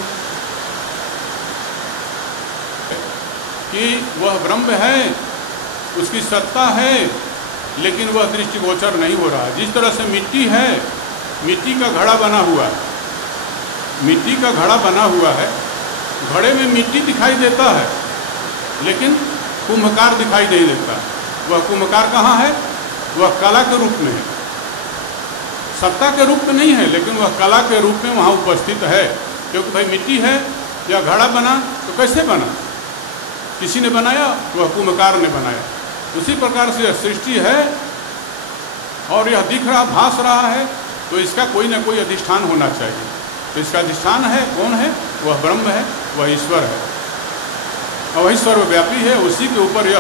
कि वह ब्रह्म है, उसकी सत्ता है, लेकिन वह दृष्टिगोचर नहीं हो रहा। जिस तरह से मिट्टी है, मिट्टी का घड़ा बना हुआ है, मिट्टी का घड़ा बना हुआ है, घड़े में मिट्टी दिखाई देता है लेकिन कुंभकार दिखाई नहीं देता। वह कुंभकार कहाँ है? वह कला के रूप में है, सत्ता के रूप में नहीं है, लेकिन वह कला के रूप में वहाँ उपस्थित है। क्योंकि भाई मिट्टी है या घड़ा बना तो कैसे बना? किसी ने बनाया, वह कुंभकार ने बनाया। उसी प्रकार से यह सृष्टि है और यह दिख रहा, भास रहा है, तो इसका कोई ना कोई अधिष्ठान होना चाहिए। तो इसका अधिष्ठान है, कौन है? वह ब्रह्म है, वह ईश्वर है और वही सर्वव्यापी है। उसी के ऊपर यह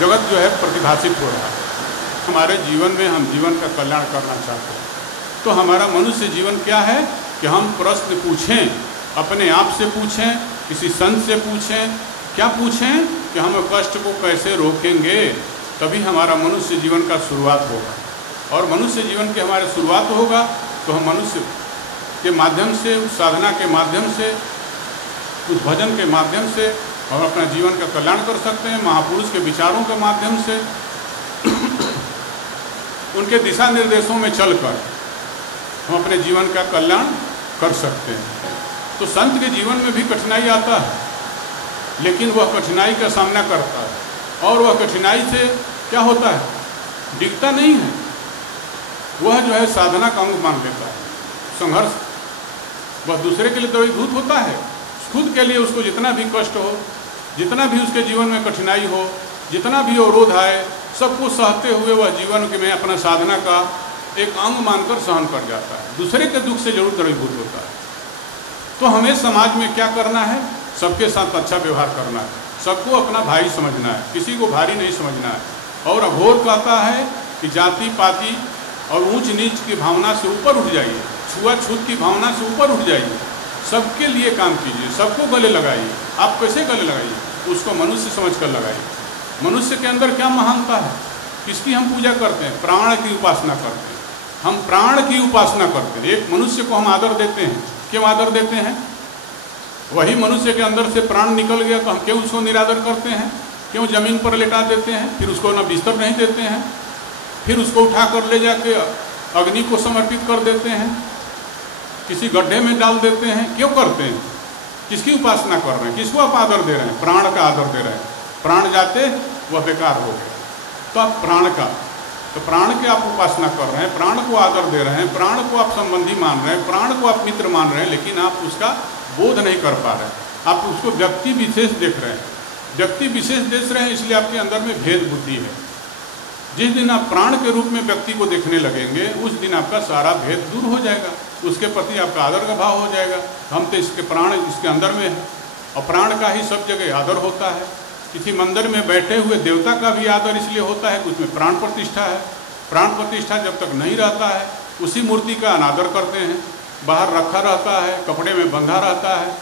जगत जो है प्रतिभाषित हो रहा है। हमारे जीवन में हम जीवन का कल्याण करना चाहते हैं, तो हमारा मनुष्य जीवन क्या है कि हम प्रश्न पूछें, अपने आप से पूछें, किसी संत से पूछें। क्या पूछें? कि हम कष्ट को कैसे रोकेंगे, तभी हमारा मनुष्य जीवन का शुरुआत होगा। और मनुष्य जीवन की हमारे शुरुआत होगा तो हम मनुष्य के माध्यम से, उस साधना के माध्यम से, उस भजन के माध्यम से हम अपना जीवन का कल्याण कर सकते हैं। महापुरुष के विचारों के माध्यम से, उनके दिशा निर्देशों में चलकर हम अपने जीवन का कल्याण कर सकते हैं। तो संत के जीवन में भी कठिनाई आता है, लेकिन वह कठिनाई का सामना करता है और वह कठिनाई से क्या होता है? डिगता नहीं है, वह जो है साधना का अंग मान लेता है। संघर्ष वह दूसरे के लिए द्रवीभूत होता है, खुद के लिए उसको जितना भी कष्ट हो, जितना भी उसके जीवन में कठिनाई हो, जितना भी अवरोध आए, सबको सहते हुए वह जीवन में अपना साधना का एक अंग मानकर सहन कर जाता है। दूसरे के दुख से जरूर द्रवीभूत होता है। तो हमें समाज में क्या करना है? सबके साथ अच्छा व्यवहार करना है, सबको अपना भाई समझना है, किसी को भारी नहीं समझना है। और अघोर कहता है कि जाति पाति और ऊंच नीच की भावना से ऊपर उठ जाइए, छुआछूत की भावना से ऊपर उठ जाइए, सबके लिए काम कीजिए, सबको गले लगाइए। आप कैसे गले लगाइए? उसको मनुष्य समझ कर लगाइए। मनुष्य के अंदर क्या महानता है? किसकी हम पूजा करते हैं? प्राण की उपासना करते हैं। हम प्राण की उपासना करते हैं। एक मनुष्य को हम आदर देते हैं। क्यों आदर देते हैं? वही मनुष्य के अंदर से प्राण निकल गया तो हम क्यों उसको निरादर करते हैं? क्यों जमीन पर लेटा देते हैं, फिर उसको ना बिस्तर नहीं देते हैं, फिर उसको उठा कर ले जाके अग्नि को समर्पित कर देते हैं, किसी गड्ढे में डाल देते हैं? क्यों करते हैं? किसकी उपासना कर रहे हैं? किसको आप आदर दे रहे हैं? प्राण का आदर दे रहे हैं। प्राण जाते वह बेकार हो गए। तो आप प्राण की आप उपासना कर रहे हैं, प्राण को आदर दे रहे हैं, प्राण को आप संबंधी मान रहे हैं, प्राण को आप मित्र मान रहे हैं, लेकिन आप उसका बोध नहीं कर पा रहे हैं। आप उसको व्यक्ति विशेष देख रहे हैं, व्यक्ति विशेष देख रहे हैं, इसलिए आपके अंदर में भेद बुद्धि है। जिस दिन आप प्राण के रूप में व्यक्ति को देखने लगेंगे, उस दिन आपका सारा भेद दूर हो जाएगा, उसके प्रति आपका आदर का भाव हो जाएगा। हम तो इसके प्राण इसके अंदर में है, और प्राण का ही सब जगह आदर होता है। किसी मंदिर में बैठे हुए देवता का भी आदर इसलिए होता है कि उसमें प्राण प्रतिष्ठा है। प्राण प्रतिष्ठा जब तक नहीं रहता है, उसी मूर्ति का अनादर करते हैं। बाहर रखा रहता है, कपड़े में बंधा रहता है,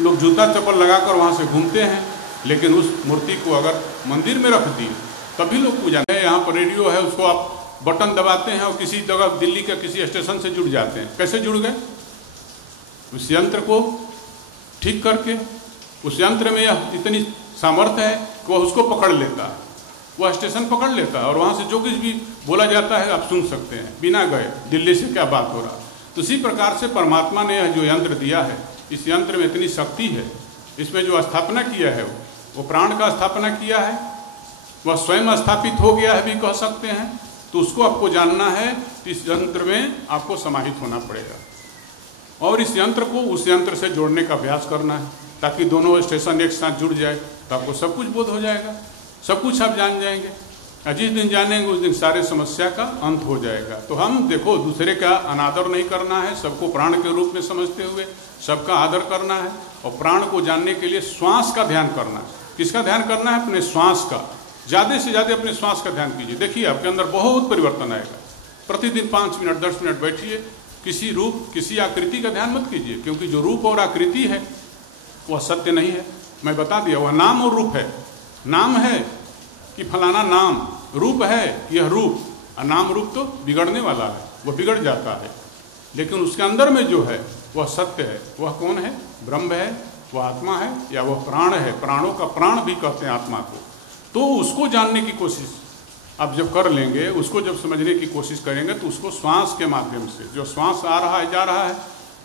लोग जूता चप्पल लगाकर वहाँ से घूमते हैं, लेकिन उस मूर्ति को अगर मंदिर में रख दिए तभी लोग पूजा है। यहाँ पर रेडियो है, उसको आप बटन दबाते हैं और किसी जगह दिल्ली के किसी स्टेशन से जुड़ जाते हैं। कैसे जुड़ गए? उस यंत्र को ठीक करके, उस यंत्र में यह इतनी सामर्थ्य है कि वह उसको पकड़ लेता है, वह स्टेशन पकड़ लेता है, और वहाँ से जो कुछ भी बोला जाता है आप सुन सकते हैं बिना गए दिल्ली से क्या बात हो रहा। तो इसी प्रकार से परमात्मा ने यह जो यंत्र दिया है, इस यंत्र में इतनी शक्ति है, इसमें जो स्थापना किया है वो प्राण का स्थापना किया है, वह स्वयं स्थापित हो गया है भी कह सकते हैं। तो उसको आपको जानना है, इस यंत्र में आपको समाहित होना पड़ेगा और इस यंत्र को उस यंत्र से जोड़ने का अभ्यास करना है, ताकि दोनों स्टेशन एक साथ जुड़ जाए, तो आपको सब कुछ बोध हो जाएगा, सब कुछ आप जान जाएंगे। और जिस दिन जानेंगे उस दिन सारे समस्या का अंत हो जाएगा। तो हम देखो, दूसरे का अनादर नहीं करना है, सबको प्राण के रूप में समझते हुए सबका आदर करना है, और प्राण को जानने के लिए श्वास का ध्यान करना है। किसका ध्यान करना है? अपने श्वास का। ज़्यादा से ज़्यादा अपने श्वास का ध्यान कीजिए, देखिए आपके अंदर बहुत परिवर्तन आएगा। प्रतिदिन 5 मिनट 10 मिनट बैठिए, किसी रूप किसी आकृति का ध्यान मत कीजिए, क्योंकि जो रूप और आकृति है वह सत्य नहीं है। मैं बता दिया, वह नाम और रूप है। नाम है कि फलाना नाम, रूप है यह रूप, और नाम रूप तो बिगड़ने वाला है, वह बिगड़ जाता है, लेकिन उसके अंदर में जो है वह सत्य है। वह कौन है? ब्रह्म है, वह आत्मा है, या वह प्राण है। प्राणों का प्राण भी कहते हैं आत्मा को। तो उसको जानने की कोशिश आप जब कर लेंगे, उसको जब समझने की कोशिश करेंगे, तो उसको श्वास के माध्यम से, जो श्वास आ रहा है जा रहा है,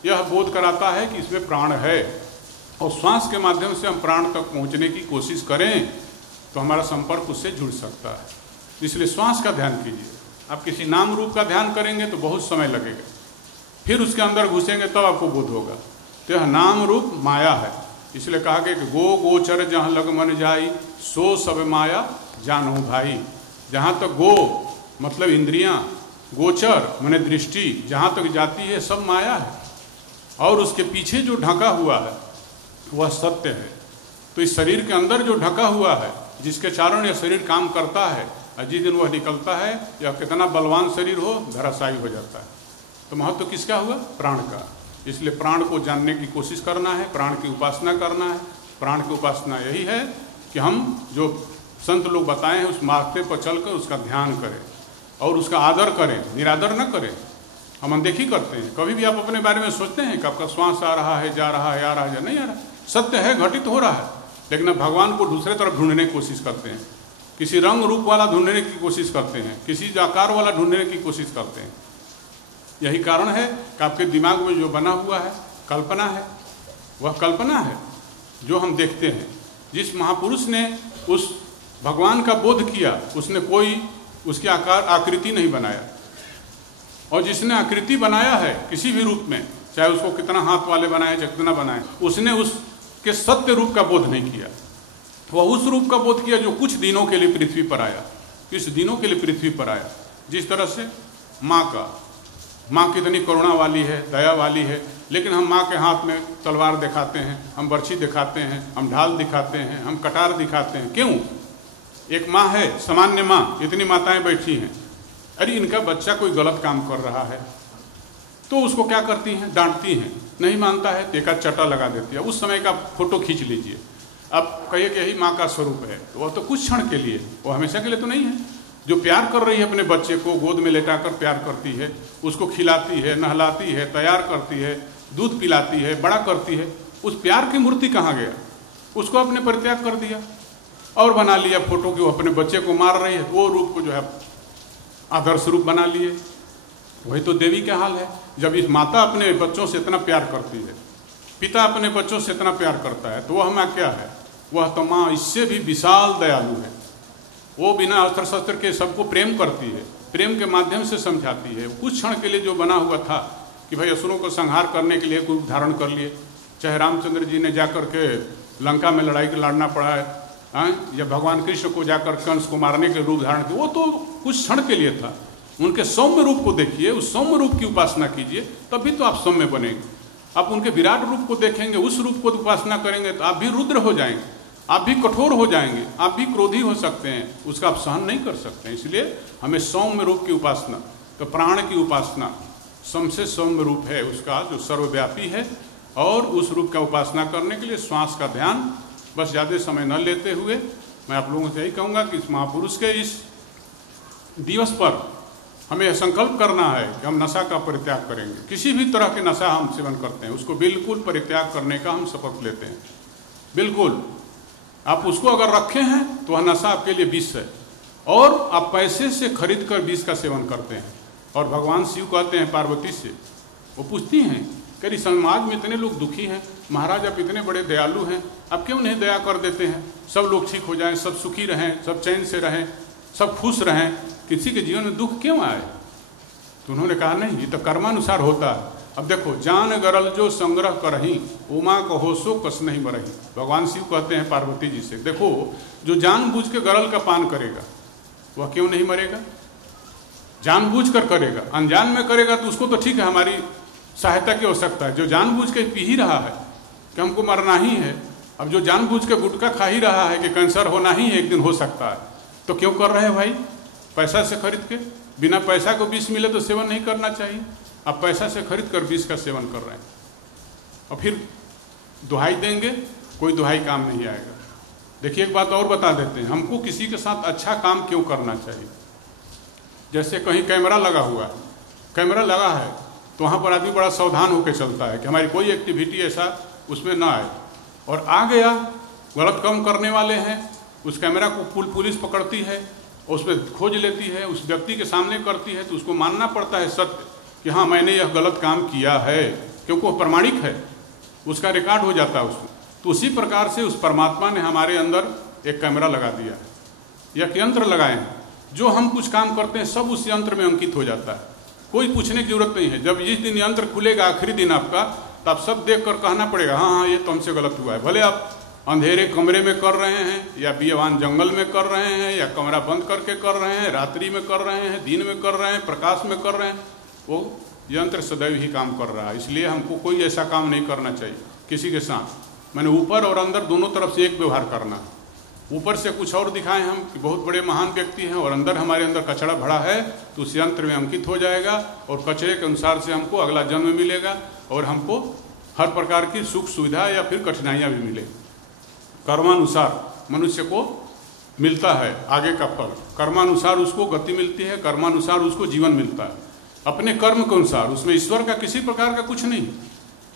यह बोध कराता है कि इसमें प्राण है, और श्वास के माध्यम से हम प्राण तक पहुंचने की कोशिश करें तो हमारा संपर्क उससे जुड़ सकता है। इसलिए श्वास का ध्यान कीजिए। आप किसी नाम रूप का ध्यान करेंगे तो बहुत समय लगेगा, फिर उसके अंदर घुसेंगे तब आपको बोध होगा। तो यह नाम रूप माया है, इसलिए कहा गया कि गो गोचर जहाँ लग मन जाई, सो सब माया जानो भाई। जहाँ तक गो मतलब इंद्रियां, गोचर माने दृष्टि, जहाँ तक जाती है सब माया है, और उसके पीछे जो ढका हुआ है वह सत्य है। तो इस शरीर के अंदर जो ढका हुआ है, जिसके कारण यह शरीर काम करता है, और जिस दिन वह निकलता है, या कितना बलवान शरीर हो, धराशायी हो जाता है। तो महत्व किसका हुआ? प्राण का। इसलिए प्राण को जानने की कोशिश करना है, प्राण की उपासना करना है। प्राण की उपासना यही है कि हम जो संत लोग बताए हैं उस मार्ग पर चलकर उसका ध्यान करें और उसका आदर करें, निरादर न करें। हम अनदेखी करते हैं। कभी भी आप अपने बारे में सोचते हैं कि आपका श्वास आ रहा है, जा रहा है, आ रहा है या नहीं आ रहा? सत्य है, घटित हो रहा है, लेकिन आप भगवान को दूसरे तरफ ढूंढने की कोशिश करते हैं, किसी रंग रूप वाला ढूंढने की कोशिश करते हैं, किसी आकार वाला ढूंढने की कोशिश करते हैं। यही कारण है कि आपके दिमाग में जो बना हुआ है कल्पना है, वह कल्पना है जो हम देखते हैं। जिस महापुरुष ने उस भगवान का बोध किया, उसने कोई उसकी आकार आकृति नहीं बनाया, और जिसने आकृति बनाया है किसी भी रूप में, चाहे उसको कितना हाथ वाले बनाए चाहे कितना बनाए, उसने उसके सत्य रूप का बोध नहीं किया। वह उस रूप का बोध किया जो कुछ दिनों के लिए पृथ्वी पर आया, किस दिनों के लिए पृथ्वी पर आया। जिस तरह से माँ कितनी करुणा वाली है, दया वाली है, लेकिन हम माँ के हाथ में तलवार दिखाते हैं, हम बर्छी दिखाते हैं, हम ढाल दिखाते हैं, हम कटार दिखाते हैं। क्यों? एक माँ है, सामान्य माँ, इतनी माताएं बैठी हैं, अरे इनका बच्चा कोई गलत काम कर रहा है तो उसको क्या करती हैं? डांटती हैं। नहीं मानता है तो एक चटा लगा देती है। उस समय का फोटो खींच लीजिए, अब कहिए कि यही माँ का स्वरूप है। वह तो कुछ क्षण के लिए, वो हमेशा के लिए तो नहीं है। जो प्यार कर रही है अपने बच्चे को, गोद में लेटाकर प्यार करती है, उसको खिलाती है, नहलाती है, तैयार करती है, दूध पिलाती है, बड़ा करती है, उस प्यार की मूर्ति कहाँ गया? उसको आपने परित्याग कर दिया। और बना लिया फोटो कि वो अपने बच्चे को मार रही है, वो रूप को जो है आदर्श रूप बना लिए। वही तो देवी का हाल है। जब इस माता अपने बच्चों से इतना प्यार करती है, पिता अपने बच्चों से इतना प्यार करता है, तो वह माँ क्या है? वह तो माँ इससे भी विशाल दयालु है। वो बिना अस्त्र शस्त्र के सबको प्रेम करती है, प्रेम के माध्यम से समझाती है। कुछ क्षण के लिए जो बना हुआ था कि भाई असुरों को संहार करने के लिए कोई धारण कर लिए, चाहे रामचंद्र जी ने जाकर के लंका में लड़ाई लड़ना पड़ा है, या भगवान कृष्ण को जाकर कंस को मारने के रूप धारण किया, वो तो कुछ क्षण के लिए था। उनके सौम्य रूप को देखिए, उस सौम्य रूप की उपासना कीजिए, तभी तो आप सौम्य बनेंगे। आप उनके विराट रूप को देखेंगे, उस रूप को उपासना करेंगे तो आप भी रुद्र हो जाएंगे, आप भी कठोर हो जाएंगे, आप भी क्रोधी हो सकते हैं, उसका आप सहन नहीं कर सकते। इसलिए हमें सौम्य रूप की उपासना, तो प्राण की उपासना सबसे सौम्य रूप है उसका, जो सर्वव्यापी है। और उस रूप का उपासना करने के लिए श्वास का ध्यान, बस ज़्यादा समय न लेते हुए मैं आप लोगों से यही कहूँगा कि इस महापुरुष के इस दिवस पर हमें यह संकल्प करना है कि हम नशा का परित्याग करेंगे। किसी भी तरह के नशा हम सेवन करते हैं, उसको बिल्कुल परित्याग करने का हम शपथ लेते हैं। बिल्कुल आप उसको अगर रखे हैं तो वह नशा आपके लिए विष है, और आप पैसे से खरीद कर विष का सेवन करते हैं। और भगवान शिव कहते हैं पार्वती से, वो पूछती हैं कि समाज में इतने लोग दुखी हैं, महाराज आप इतने बड़े दयालु हैं, आप क्यों नहीं दया कर देते हैं? सब लोग ठीक हो जाएं, सब सुखी रहें, सब चैन से रहें, सब खुश रहें, किसी के जीवन में दुख क्यों आए? तो उन्होंने कहा नहीं, ये तो कर्मानुसार होता है। अब देखो, जान गरल जो संग्रह करही, उमा कहो सो कस नहीं मरही। भगवान शिव कहते हैं पार्वती जी से, देखो जो जानबूझ के गरल का पान करेगा वह क्यों नहीं मरेगा? जानबूझ कर करेगा, अनजान में करेगा तो उसको तो ठीक है, हमारी सहायता की आवश्यकता है। जो जानबूझ के पी ही रहा है कि हमको मरना ही है, अब जो जानबूझ के गुटखा खा ही रहा है कि कैंसर होना ही एक दिन हो सकता है, तो क्यों कर रहे हैं भाई? पैसा से खरीद के, बिना पैसा को विष मिले तो सेवन नहीं करना चाहिए। आप पैसा से खरीद कर विष का सेवन कर रहे हैं, और फिर दुहाई देंगे, कोई दुहाई काम नहीं आएगा। देखिए एक बात और बता देते हैं, हमको किसी के साथ अच्छा काम क्यों करना चाहिए। जैसे कहीं कैमरा लगा हुआ है, कैमरा लगा है तो वहाँ पर आदमी बड़ा सावधान होकर चलता है कि हमारी कोई एक्टिविटी ऐसा उसमें ना आए, और आ गया गलत काम करने वाले हैं, उस कैमरा को पुलिस पकड़ती है, उसमें खोज लेती है, उस व्यक्ति के सामने करती है, तो उसको मानना पड़ता है सत्य कि हाँ मैंने यह गलत काम किया है, क्योंकि वो प्रमाणिक है, उसका रिकॉर्ड हो जाता है उसमें। तो उसी प्रकार से उस परमात्मा ने हमारे अंदर एक कैमरा लगा दिया है, एक यंत्र लगाए हैं, जो हम कुछ काम करते हैं सब उस यंत्र में अंकित हो जाता है, कोई पूछने की जरूरत नहीं है। जब जिस दिन यंत्र खुलेगा, आखिरी दिन आपका, तो आप सब देख कर कहना पड़ेगा हाँ हाँ ये तो हमसे गलत हुआ है। भले आप अंधेरे कमरे में कर रहे हैं, या बियावान जंगल में कर रहे हैं, या कमरा बंद करके कर रहे हैं, रात्रि में कर रहे हैं, दिन में कर रहे हैं, प्रकाश में कर रहे हैं, वो यंत्र सदैव ही काम कर रहा है। इसलिए हमको कोई ऐसा काम नहीं करना चाहिए किसी के साथ। मैंने ऊपर और अंदर दोनों तरफ से एक व्यवहार करना है। ऊपर से कुछ और दिखाएं हम कि बहुत बड़े महान व्यक्ति हैं, और अंदर हमारे अंदर कचरा भरा है, तो उस यंत्र में अंकित हो जाएगा, और कचरे के अनुसार से हमको अगला जन्म मिलेगा, और हमको हर प्रकार की सुख सुविधा या फिर कठिनाइयाँ भी मिलेगी। कर्मानुसार मनुष्य को मिलता है आगे का फल, कर्मानुसार उसको गति मिलती है, कर्मानुसार उसको जीवन मिलता है, अपने कर्म के अनुसार। उसमें ईश्वर का किसी प्रकार का कुछ नहीं,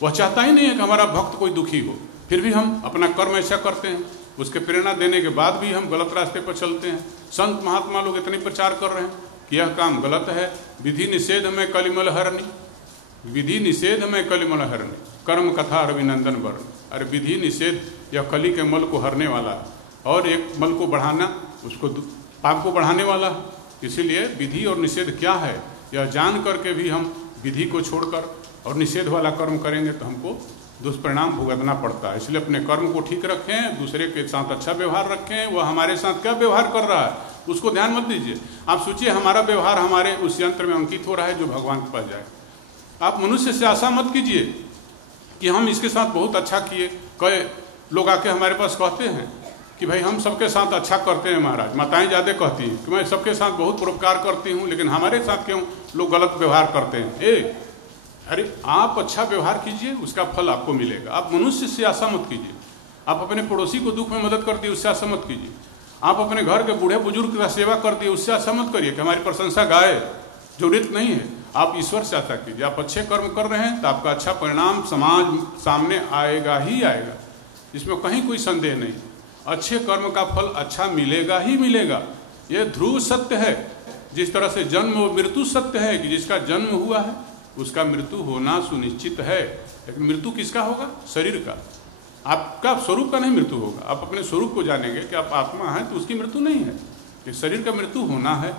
वह चाहता ही नहीं है कि हमारा भक्त कोई दुखी हो, फिर भी हम अपना कर्म ऐसा करते हैं, उसके प्रेरणा देने के बाद भी हम गलत रास्ते पर चलते हैं। संत महात्मा लोग इतने प्रचार कर रहे हैं कि यह काम गलत है, विधि निषेध में कलिमल हरणी, विधि निषेध में कलिमल हरणी, कर्म कथा रविनंदन वर्ण। अरे विधि निषेध यह कली के मल को हरने वाला है, और एक मल को बढ़ाना, उसको पाप को बढ़ाने वाला है। इसीलिए विधि और निषेध क्या है यह जान करके भी हम विधि को छोड़कर और निषेध वाला कर्म करेंगे तो हमको दुष्परिणाम भुगतना पड़ता है। इसलिए अपने कर्म को ठीक रखें, दूसरे के साथ अच्छा व्यवहार रखें। वह हमारे साथ क्या व्यवहार कर रहा है उसको ध्यान मत दीजिए। आप सोचिए हमारा व्यवहार हमारे उस यंत्र में अंकित हो रहा है जो भगवान के पास जाए। आप मनुष्य से आशा मत कीजिए कि हम इसके साथ बहुत अच्छा किए। कई लोग आके हमारे पास कहते हैं कि भाई हम सबके साथ अच्छा करते हैं महाराज, माताएं ज़्यादा कहती हैं कि मैं सबके साथ बहुत परोपकार करती हूँ, लेकिन हमारे साथ क्यों लोग गलत व्यवहार करते हैं। अरे आप अच्छा व्यवहार कीजिए, उसका फल आपको मिलेगा। आप मनुष्य से आशा मत कीजिए। आप अपने पड़ोसी को दुख में मदद कर दिए, उससे आशा मत कीजिए। आप अपने घर के बूढ़े बुजुर्ग का सेवा कर दिए, उससे आशा मत करिए कि हमारी प्रशंसा गाए, जरूरत नहीं है। आप ईश्वर से आशा कीजिए। आप अच्छे कर्म कर रहे हैं तो आपका अच्छा परिणाम समाज सामने आएगा ही आएगा, इसमें कहीं कोई संदेह नहीं। अच्छे कर्म का फल अच्छा मिलेगा ही मिलेगा, यह ध्रुव सत्य है। जिस तरह से जन्म और मृत्यु सत्य है कि जिसका जन्म हुआ है उसका मृत्यु होना सुनिश्चित है, लेकिन मृत्यु किसका होगा? शरीर का। आपका स्वरूप का नहीं मृत्यु होगा। आप अपने स्वरूप को जानेंगे कि आप आत्मा हैं तो उसकी मृत्यु नहीं है, कि शरीर का मृत्यु होना है।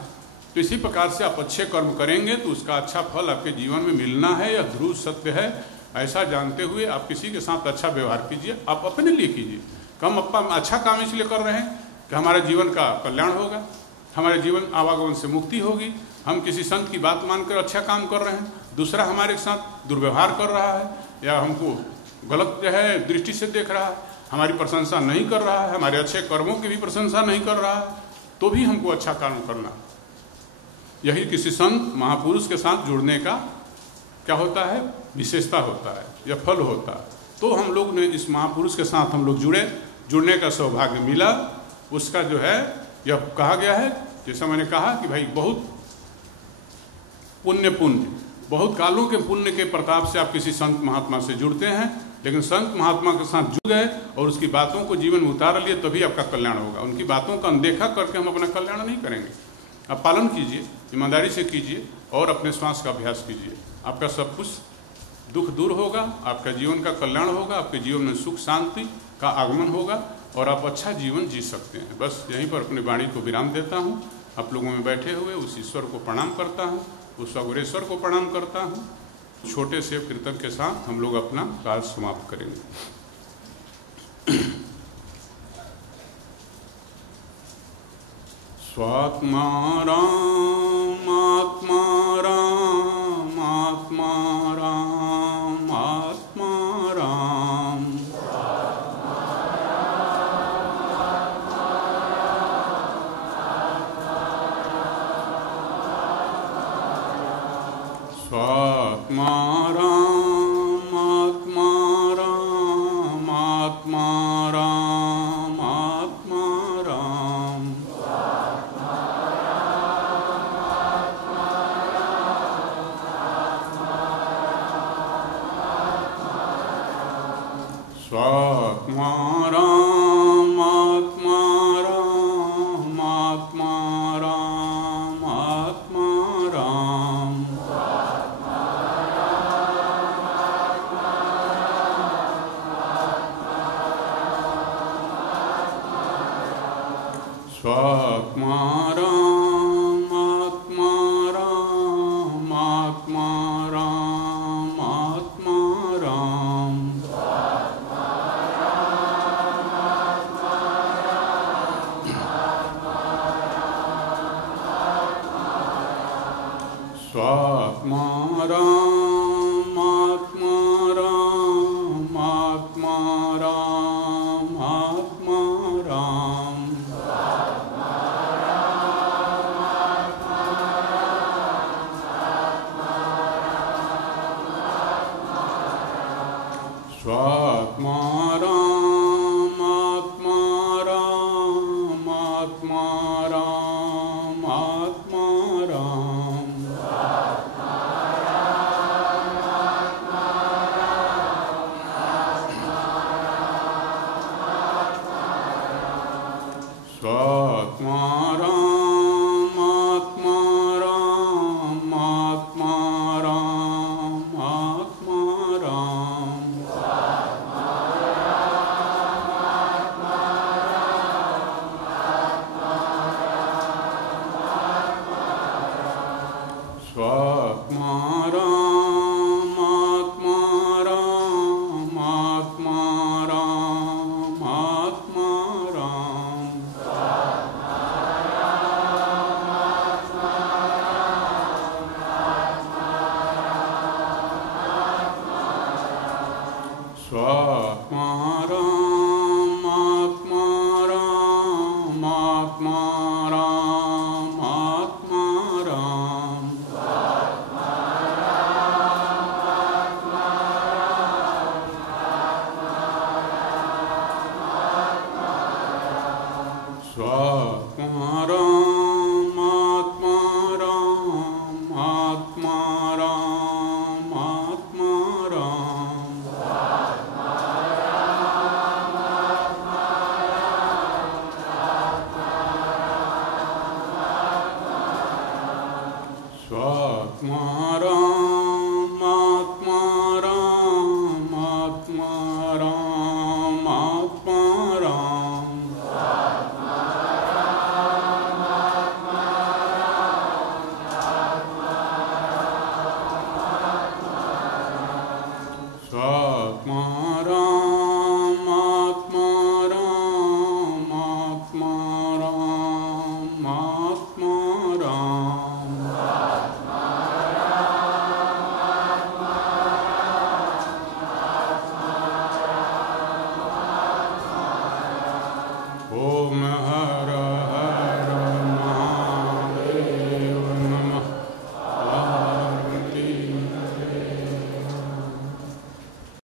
तो इसी प्रकार से आप अच्छे कर्म करेंगे तो उसका अच्छा फल आपके जीवन में मिलना है, यह ध्रुव सत्य है। ऐसा जानते हुए आप किसी के साथ अच्छा व्यवहार कीजिए, आप अपने लिए कीजिए। हम अपना अच्छा काम इसलिए कर रहे हैं कि हमारे जीवन का कल्याण होगा, हमारे जीवन आवागमन से मुक्ति होगी। हम किसी संत की बात मानकर अच्छा काम कर रहे हैं, दूसरा हमारे साथ दुर्व्यवहार कर रहा है या हमको गलत जो है दृष्टि से देख रहा है, हमारी प्रशंसा नहीं कर रहा है, हमारे अच्छे कर्मों की भी प्रशंसा नहीं कर रहा है, तो भी हमको अच्छा काम करना। यही किसी संत महापुरुष के साथ जुड़ने का क्या होता है? विशेषता होता है या फल होता है। तो हम लोग ने इस महापुरुष के साथ हम लोग जुड़ने का सौभाग्य मिला। उसका जो है यह कहा गया है, जैसा मैंने कहा कि भाई बहुत पुण्य बहुत कालों के पुण्य के प्रताप से आप किसी संत महात्मा से जुड़ते हैं, लेकिन संत महात्मा के साथ जुड़ गए और उसकी बातों को जीवन में उतार लिए तभी आपका कल्याण होगा। उनकी बातों का अनदेखा करके हम अपना कल्याण नहीं करेंगे। आप पालन कीजिए, ईमानदारी से कीजिए और अपने श्वास का अभ्यास कीजिए, आपका सब कुछ दुख दूर होगा, आपका जीवन का कल्याण होगा, आपके जीवन में सुख शांति का आगमन होगा और आप अच्छा जीवन जी सकते हैं। बस यहीं पर अपनी वाणी को विराम देता हूँ। आप लोगों में बैठे हुए उस ईश्वर को प्रणाम करता हूँ, उस अग्रेश्वर को प्रणाम करता हूँ। छोटे से कीर्तन के साथ हम लोग अपना कार्य समाप्त करेंगे। स्वात्मा राम आत्मा राम आत्मा राम आत्मा राम स्वात्मा राम आत्मा राम आत्मा राम आत्मा राम स्वात्मा राम आत्मा राम आत्मा राम आत्मा राम स्वात्मा राम आत्मा राम आत्मा राम आत्मा राम स्वात्मा राम आत्मा राम आत्मा राम आत्मा राम स्वात्मा राम आत्मा राम आत्मा राम आत्मा राम स्वात्मा राम आत्मा राम आत्मा राम आत्मा राम स्वात्मा